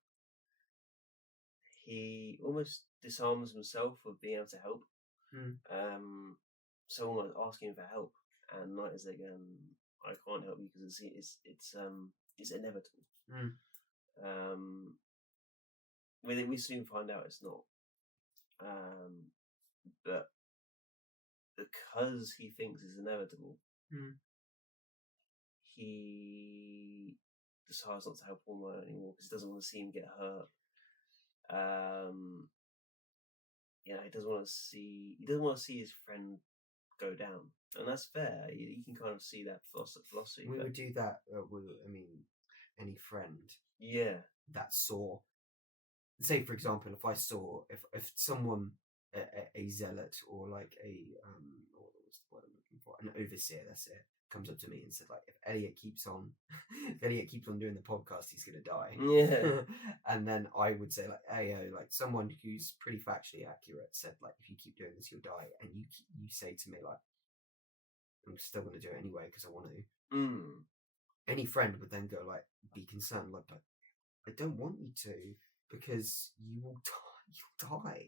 he almost disarms himself of being able to help. Someone was asking him for help, and Knight is like, I can't help you because it's inevitable. We soon find out it's not. But because he thinks it's inevitable, he decides not to help All Might anymore because he doesn't want to see him get hurt. He doesn't want to see his friend go down, and that's fair. You can kind of see that philosophy. We would do that. Any friend, that saw. Say, for example, if I saw if someone a zealot or like what's the word I'm looking for, an overseer, that's it, comes up to me and said, like, if Elliott keeps on doing the podcast, he's gonna die. And then I would say, like, hey, like, someone who's pretty factually accurate said, like, if you keep doing this, you'll die. And you say to me, like, I'm still gonna do it anyway because I want to. Any friend would then go, like, be concerned, like, but I don't want you to, because you will die. You'll die.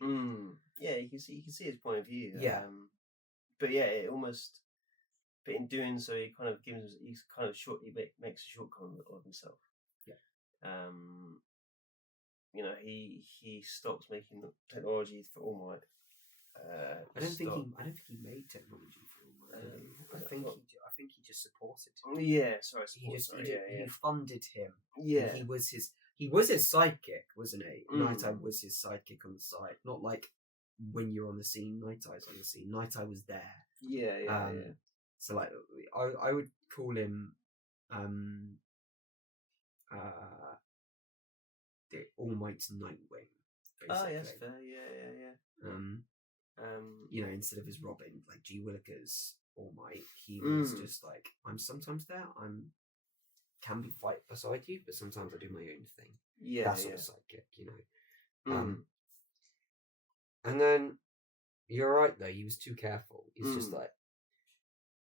Yeah, you can see his point of view. But in doing so, he kind of makes a shortcut of himself. He stops making technology for All Might. I don't think he made technology for All Might. I think he just supported him. He funded him. And he was his sidekick, wasn't he? Night Eye was his sidekick on the side. Not like when you're on the scene, Night Eye's on the scene. Night Eye was there. So, like, I would call him the All Might's Nightwing, basically. Oh, yes, fair. Instead of his Robin, like G. Willikers All Might, he was just like, I'm sometimes there. Can be right beside you, but sometimes I do my own thing. That sort of sidekick, And then you're right though. He was too careful. He's just like,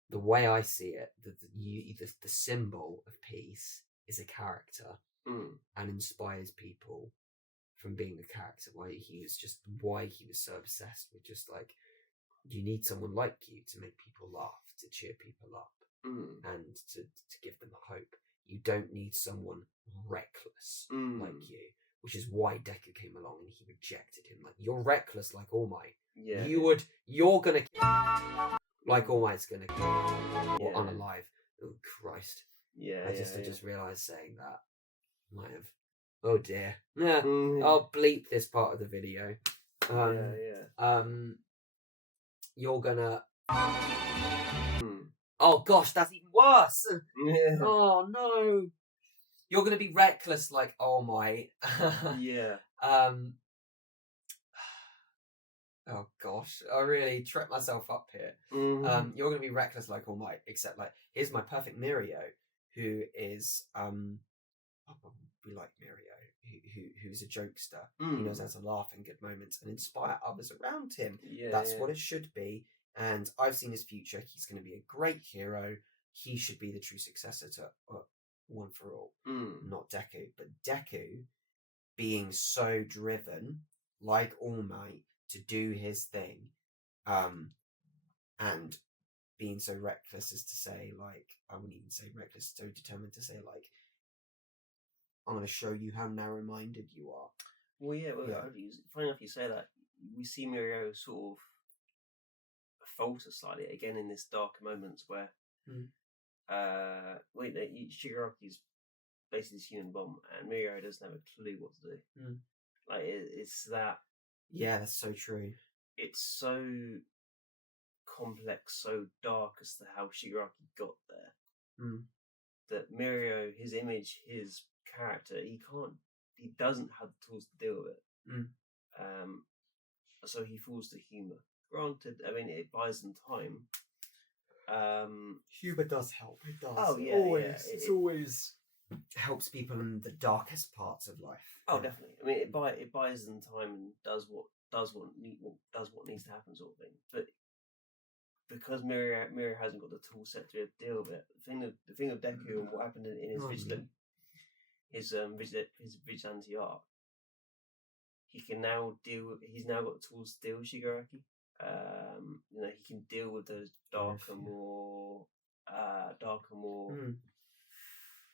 the way I see it, the symbol of peace is a character and inspires people from being a character. Why he was so obsessed with just like, you need someone like you to make people laugh, to cheer people up, and to give them hope. You don't need someone reckless like you, which is why Deku came along and he rejected him. Like, you're reckless like All Might. You're gonna kill like All Might's gonna kill or unalive. Oh Christ! I just realised saying that might have. Oh dear. Yeah. I'll bleep this part of the video. You're gonna. Oh gosh, that's even worse. Oh no. You're gonna be reckless like All Might. Oh gosh, I really tripped myself up here. You're gonna be reckless like All Might, except, like, here's my perfect Mirio, who is we like Mirio, who's a jokester. He knows how to laugh in good moments and inspire others around him. That's what it should be. And I've seen his future. He's going to be a great hero. He should be the true successor to One for All, not Deku. But Deku, being so driven, like All Might, to do his thing, and being so reckless as to say, like, I wouldn't even say reckless, so determined to say, like, I'm going to show you how narrow-minded you are. Funny enough you say that. We see Mirio sort of falter slightly again in this darker moments where Shigaraki's basically this human bomb, and Mirio doesn't have a clue what to do. Like it's that. Yeah, that's so true. It's so complex, so dark as to how Shigaraki got there. That Mirio, his image, his character, he doesn't have the tools to deal with it. So he falls to humour. Granted, I mean, it buys them time. Humour does help. It does. Oh yeah, always. It always helps people in the darkest parts of life. Oh, definitely. I mean, it buys them time and does what needs to happen, sort of thing. But because Mirio hasn't got the tool set to be able to deal with it, the thing of Deku and what happened in his vigilante arc, he's now got the tools to deal with Shigaraki. He can deal with those darker, more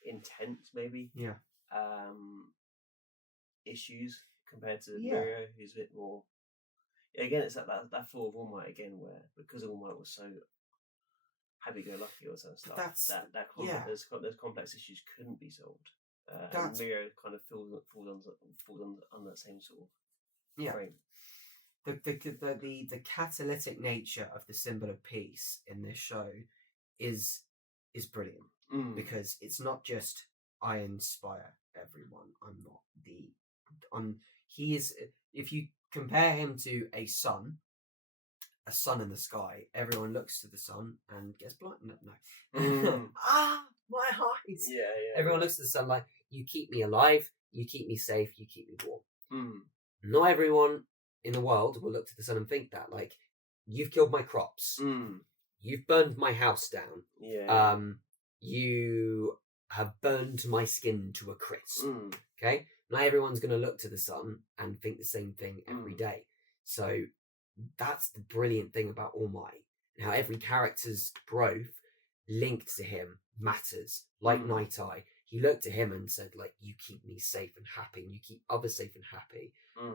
intense, maybe. Yeah. Issues compared to Mirio, who's a bit more. Again, it's that flaw of All Might again, where because All Might was so happy-go-lucky or some stuff, those complex issues couldn't be solved. And Mirio kind of falls on that same sort of frame. The catalytic nature of the symbol of peace in this show is brilliant because it's not just I inspire everyone. He is. If you compare him to a sun in the sky, everyone looks to the sun and gets blind. No. My eyes. Yeah. Everyone looks to the sun like, you keep me alive, you keep me safe, you keep me warm. Not everyone in the world will look to the sun and think that. Like, you've killed my crops. You've burned my house down. Yeah. You have burned my skin to a crisp. Okay? Not everyone's going to look to the sun and think the same thing every day. So that's the brilliant thing about All Might. How every character's growth linked to him matters. Like Night Eye, he looked at him and said, like, you keep me safe and happy, and you keep others safe and happy.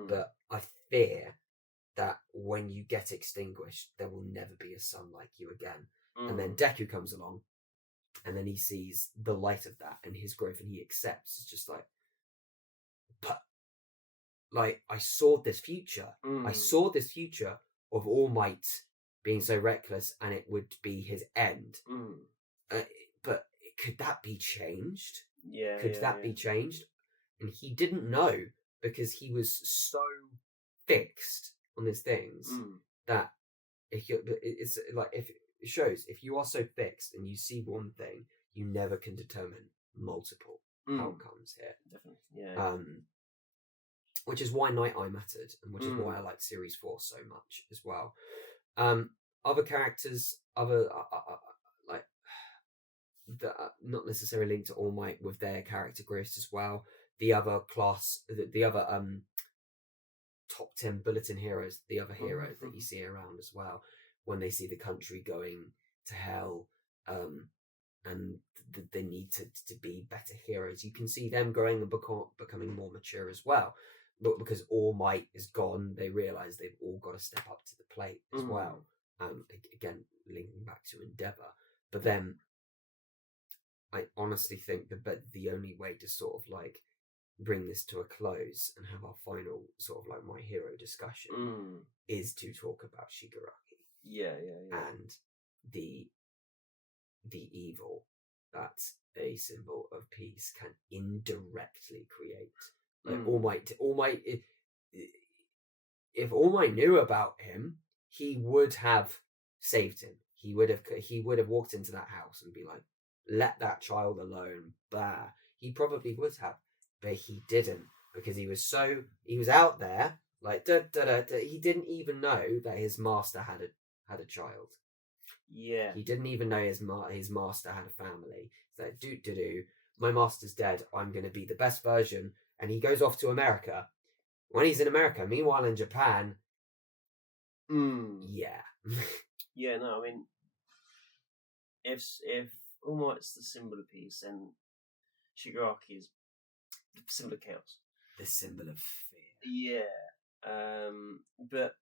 But I fear that when you get extinguished, there will never be a sun like you again. And then Deku comes along, and then he sees the light of that and his growth, and he accepts. It's just like, but like, I saw this future. I saw this future of All Might being so reckless, and it would be his end. But could that be changed? Could that be changed? And he didn't know, because he was so fixed on these things that it's like, if it shows, if you are so fixed and you see one thing, you never can determine multiple outcomes here. Definitely. Which is why Night Eye mattered, and which is why I like Series 4 so much as well. Other characters, like that are not necessarily linked to All Might, with their character growth as well. The other class, the other top 10 bulletin heroes, the other heroes that you see around as well, when they see the country going to hell, and the need to be better heroes, you can see them growing and becoming more mature as well. But because All Might is gone, they realise they've all got to step up to the plate as well. Again, linking back to Endeavour. But then, I honestly think the only way to sort of like bring this to a close and have our final sort of like My Hero discussion is to talk about Shigaraki. Yeah. And the evil that a symbol of peace can indirectly create. Like All Might, if All Might knew about him, he would have saved him. He would have walked into that house and be like, let that child alone. Bah. He probably would have, but he didn't, because he was out there, like, he didn't even know that his master had a child. Yeah. He didn't even know his master had a family. He's like, my master's dead, I'm going to be the best version. And he goes off to America. When he's in America, meanwhile in Japan, yeah. Yeah, no, I mean, if All Might's the symbol of peace, then Shigaraki is the symbol of chaos. The symbol of fear. Yeah. But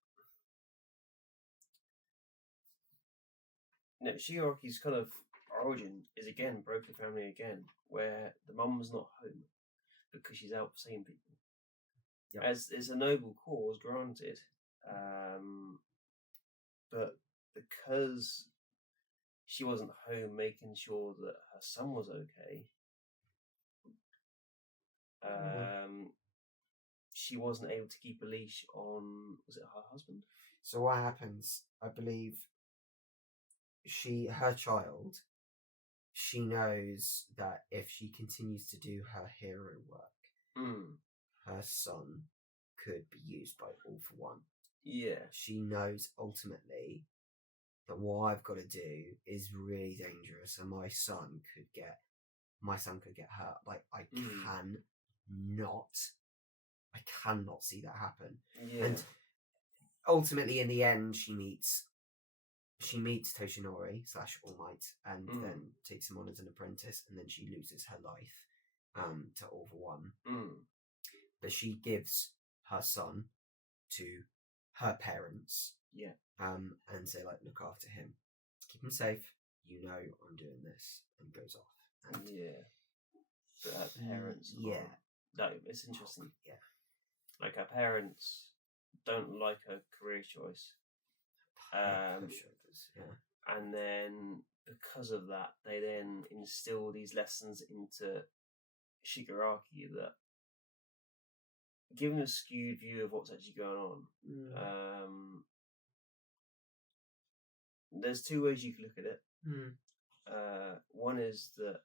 Shigaraki's kind of origin is again broken family again, where the mum's not home because she's out seeing people. Yep. As it's a noble cause, granted, but because she wasn't home making sure that her son was okay, she wasn't able to keep a leash on, was it her husband? So what happens, I believe, her child, she knows that if she continues to do her hero work, her son could be used by All For One. Yeah. She knows ultimately that what I've got to do is really dangerous, and my son could get hurt. Like, I cannot see that happen. Yeah. And ultimately, in the end, she meets Toshinori / All Might, and then takes him on as an apprentice, and then she loses her life to All For One. But she gives her son to her parents. Yeah. And say, like, look after him, keep him safe. You know I'm doing this, and goes off. And but her parents. No, it's interesting. Yeah. Like, her parents don't like her career choice. And then because of that, they then instill these lessons into Shigaraki that give him a skewed view of what's actually going on. There's two ways you can look at it. One is that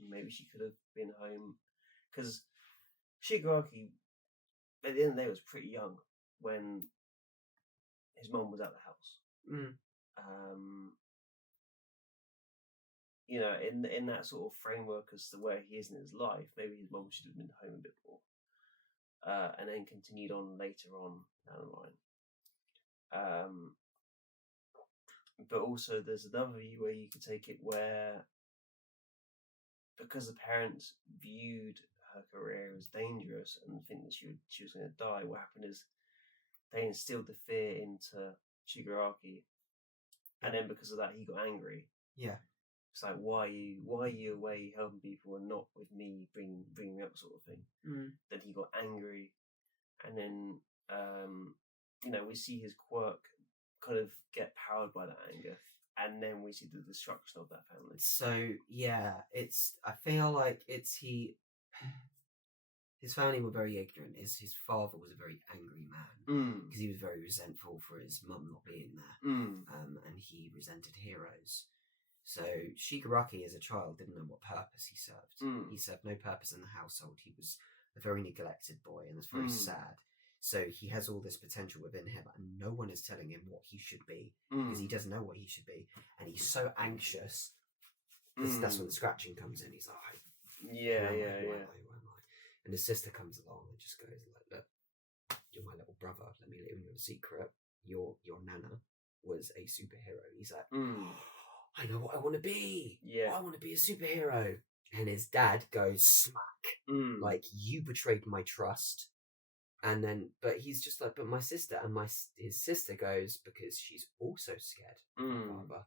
maybe she could have been home, because Shigaraki, at the end of the day, was pretty young when his mum was at the house. In that sort of framework as to where he is in his life, maybe his mum should have been home a bit more, and then continued on later on down the line. But also, there's another view where you could take it where, because the parents viewed her career as dangerous and think that she was going to die, what happened is they instilled the fear into Shigaraki, and then because of that, he got angry. Yeah, it's like, why are you away helping people and not with me, bring me up, sort of thing. Then he got angry, and then we see his quirk kind of get powered by that anger, and then we see the destruction of that family. So yeah, I feel like his family were very ignorant. His father was a very angry man because he was very resentful for his mum not being there, and he resented heroes. So Shigaraki, as a child, didn't know what purpose he served. He served no purpose in the household. He was a very neglected boy, and it's very sad. So he has all this potential within him, and no one is telling him what he should be, because he doesn't know what he should be, and he's so anxious. That's when the scratching comes in. He's like, who am I? And his sister comes along and just goes like, look, you're my little brother. Let me let you know a secret. Your nana was a superhero. He's like, I know what I want to be. Yeah, I want to be a superhero. And his dad goes smack, like, you betrayed my trust. And then, but he's just like, but my sister, and his sister goes, because she's also scared of my father,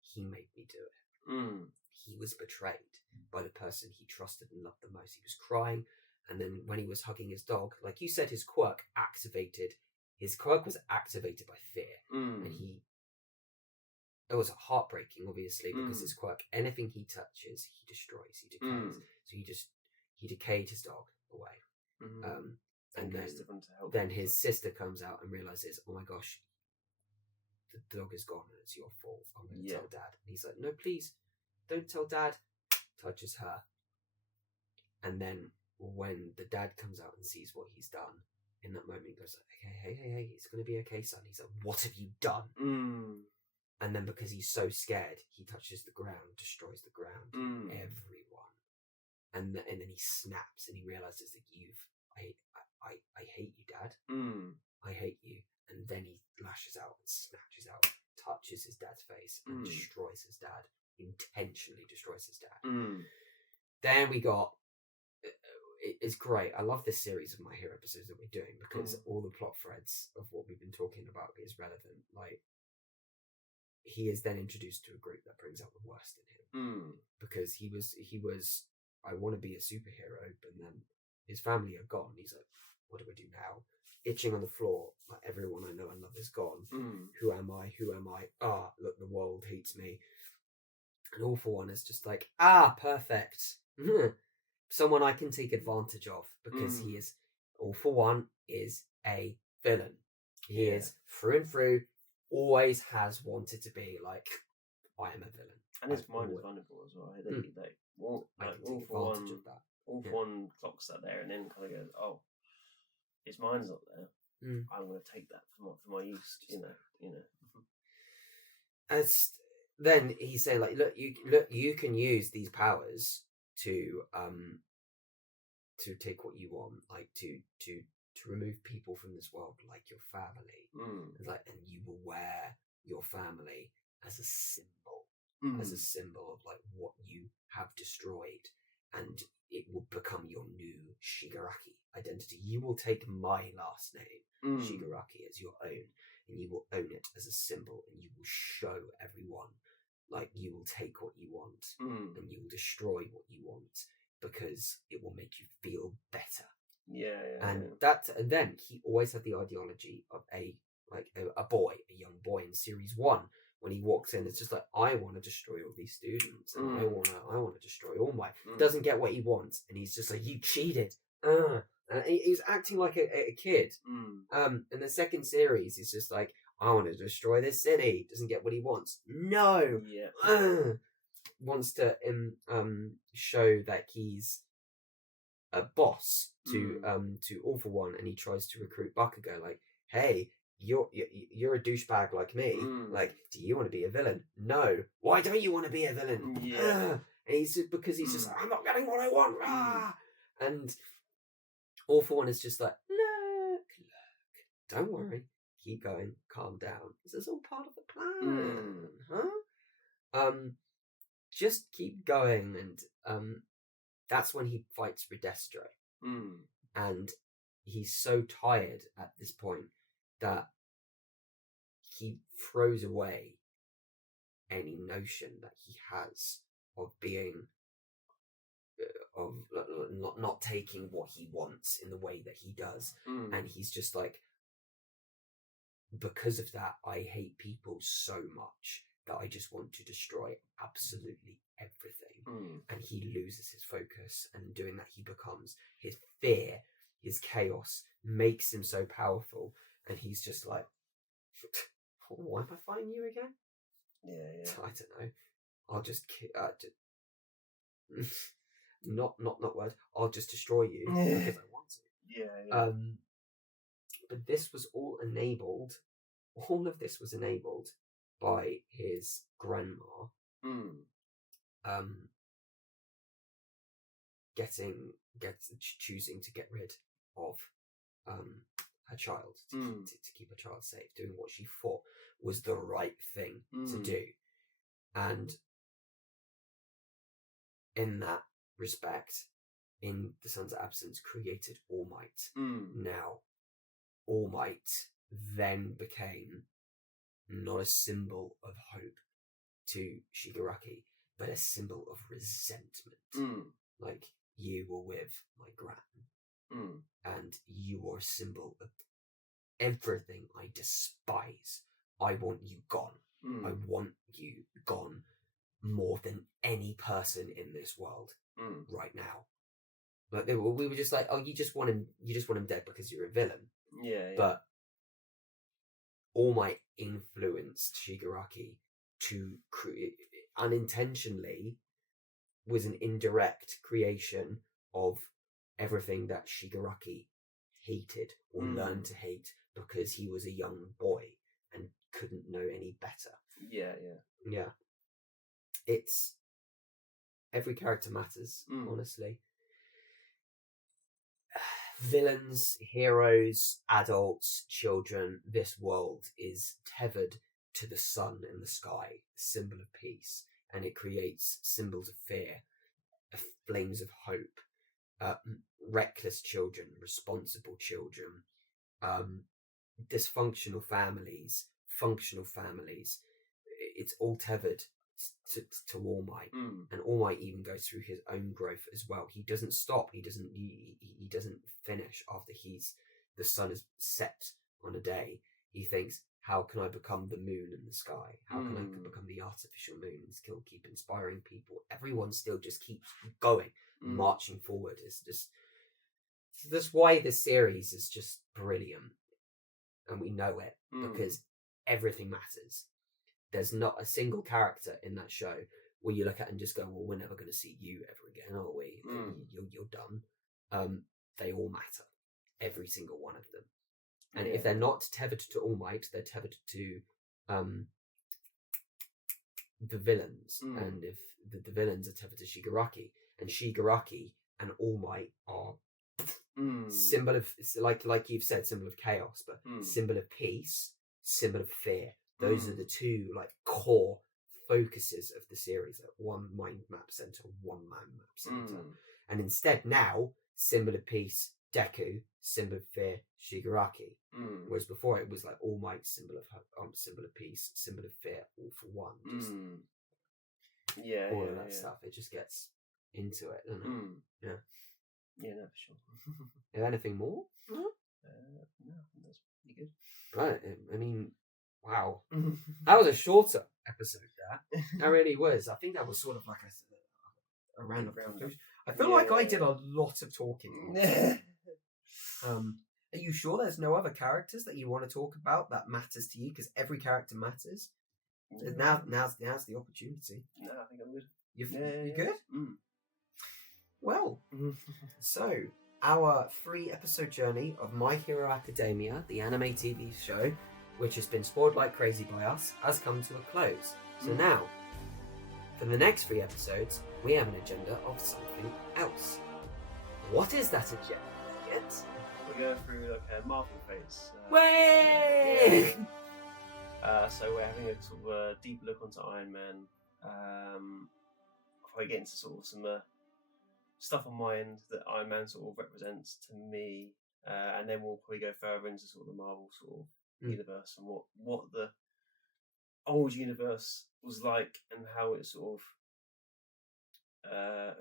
he made me do it. He was betrayed by the person he trusted and loved the most. He was crying, and then when he was hugging his dog, like you said, his quirk was activated by fear, and it was heartbreaking, obviously, because his quirk, anything he touches, he destroys, he decays. So he decayed his dog away. And then his sister comes out and realizes, oh my gosh, the dog is gone and it's your fault. I'm going to tell Dad. And he's like, no, please, don't tell Dad. Touches her. And then when the dad comes out and sees what he's done, in that moment he goes like, hey, it's going to be okay, son. He's like, what have you done? And then because he's so scared, he touches the ground, destroys the ground, everyone. And then he snaps and he realizes that I hate you, Dad. I hate you. And then he lashes out and snatches out, touches his dad's face, and destroys his dad. Intentionally destroys his dad. Then we got... It's great. I love this series of My Hero episodes that we're doing, because all the plot threads of what we've been talking about is relevant. Like, he is then introduced to a group that brings out the worst in him, because he was I want to be a superhero, but then his family are gone. He's like, what do I do now? Itching on the floor, like everyone I know and love is gone. Who am I? Who am I? Look, the world hates me. And All for One is just like, perfect. Someone I can take advantage of, because he is, All for One is a villain. He is through and through, always has wanted to be like, I am a villain. And his mind is vulnerable as well. All for One clocks that there and then kind of goes, oh, his mind's not there. I'm going to take that for my use, you know. As then he's saying, like, look, you can use these powers to take what you want, like to remove people from this world, like your family, and you will wear your family as a symbol, as a symbol of like what you have destroyed, and it will become your new Shigaraki identity. You will take my last name, Shigaraki, as your own, and you will own it as a symbol, and you will show everyone, like, you will take what you want, and you will destroy what you want, because it will make you feel better. And then he always had the ideology of a young boy in series 1. When he walks in, it's just like, I want to destroy all these students, and I want to destroy all my. Doesn't get what he wants, and he's just like, you cheated. He's acting like a kid. In the second series, he's just like, I want to destroy this city. Doesn't get what he wants. No. Wants to show that he's a boss to All for One, and he tries to recruit Bakugo. Like, hey, you're a douchebag like me. Like, do you want to be a villain? No. Why don't you want to be a villain? And he's just, because he's just like, I'm not getting what I want. And All for One is just like, look, don't worry, keep going, calm down. This is all part of the plan, huh? Just keep going, and that's when he fights Redestro. And he's so tired at this point that he throws away any notion that he has of being of not taking what he wants in the way that he does. And he's just like, because of that, I hate people so much that I just want to destroy absolutely everything. And he loses his focus, and in doing that, he becomes, his fear, his chaos makes him so powerful, and he's just like, why am I fighting you again? I don't know. I'll just not words. I'll just destroy you because I want to. But this was all enabled. All of this was enabled by his grandma. Choosing to get rid of her child, to keep her child safe, doing what she thought was the right thing to do. And in that respect, in the Son's absence, created All Might. Now, All Might then became not a symbol of hope to Shigaraki, but a symbol of resentment. Like, you were with my gran, and you are a symbol of everything I despise. I want you gone. I want you gone more than any person in this world right now. Like, we were just like, oh, you just want him dead because you're a villain. But All Might influenced Shigaraki to create, unintentionally, was an indirect creation of everything that Shigaraki hated or learned to hate, because he was a young boy and couldn't know any better. Yeah. It's, every character matters, honestly. Villains, heroes, adults, children, this world is tethered to the sun in the sky, symbol of peace, and it creates symbols of fear, flames of hope, reckless children, responsible children, dysfunctional families, functional families. it's all tethered to All Might, and All Might even goes through his own growth as well. He doesn't stop. He doesn't finish after the sun is set on a day. He thinks, how can I become the moon in the sky? How can I become the artificial moon and still keep inspiring people? Everyone still just keeps going, marching forward. It's just that's why this series is just brilliant, and we know it because everything matters. There's not a single character in that show where you look at and just go, well, we're never going to see you ever again, are we? You're done. They all matter, every single one of them. And if they're not tethered to All Might, they're tethered to the villains. And if the villains are tethered to Shigaraki, and Shigaraki and All Might are symbol of, like you've said, symbol of chaos, but symbol of peace, symbol of fear. Those are the two like core focuses of the series. Like one mind map center, one man map center. And instead now, symbol of peace, Deku, symbol of fear, Shigaraki. Whereas before it was like All Might, symbol of peace, symbol of fear, all for one. Just all of that stuff. It just gets into it, doesn't it? Yeah, no, for sure. Is anything more? No, that's pretty good. Right. I mean, wow. That was a shorter episode there. That really was. I think that was sort of like a round conclusion. I feel like I did a lot of talking. Are you sure there's no other characters that you want to talk about that matters to you? Because every character matters. Now's the opportunity. No, I think I'm good. You good? Well, so our 3-episode journey of My Hero Academia, the anime TV show, which has been spoiled like crazy by us, has come to a close. So now, for the next 3 episodes, we have an agenda of something else. What is that agenda, Elliott? We're going through like a Marvel phase. Way! So we're having a sort of a deep look onto Iron Man. Before I get into sort of some stuff on my end that Iron Man sort of represents to me, and then we'll probably go further into sort of the Marvel sort of universe and what the old universe was like and how it sort of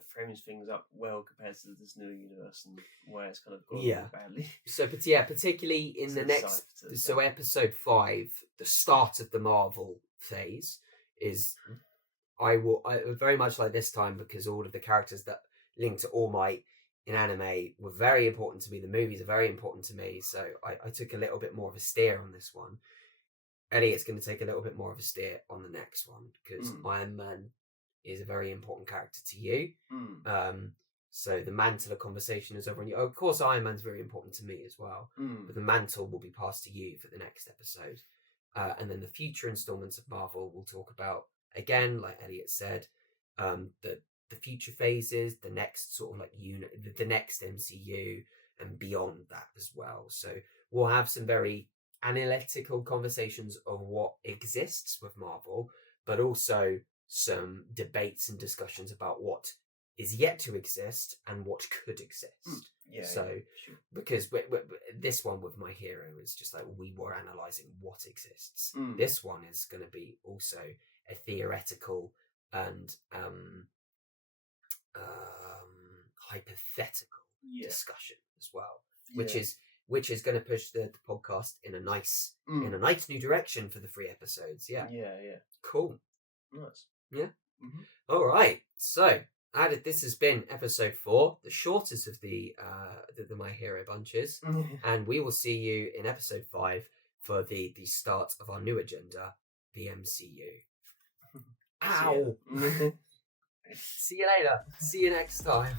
frames things up well compared to this new universe and where it's kind of gone badly. So, particularly in the next, so episode 5, the start of the Marvel phase is, I very much like this time because all of the characters that link to All Might in anime were very important to me. The movies are very important to me, so I took a little bit more of a steer on this one. Elliott's going to take a little bit more of a steer on the next one because Iron Man is a very important character to you. So the mantle of conversation is over on you. Of course, Iron Man's very important to me as well, but the mantle will be passed to you for the next episode. And then the future installments of Marvel will talk about, again, like Elliott said, the future phases, the next sort of like the next MCU and beyond that as well. So we'll have some very analytical conversations of what exists with Marvel, but also some debates and discussions about what is yet to exist and what could exist. Because this one with My Hero is just like we were analysing what exists. This one is going to be also a theoretical and hypothetical discussion as well, which is going to push the podcast in a nice new direction for the 3 episodes. Cool. Nice. All right, so this has been episode 4, the shortest of the My Hero bunches, and we will see you in episode 5 for the start of our new agenda, the MCU. Ow! See you later. See you next time.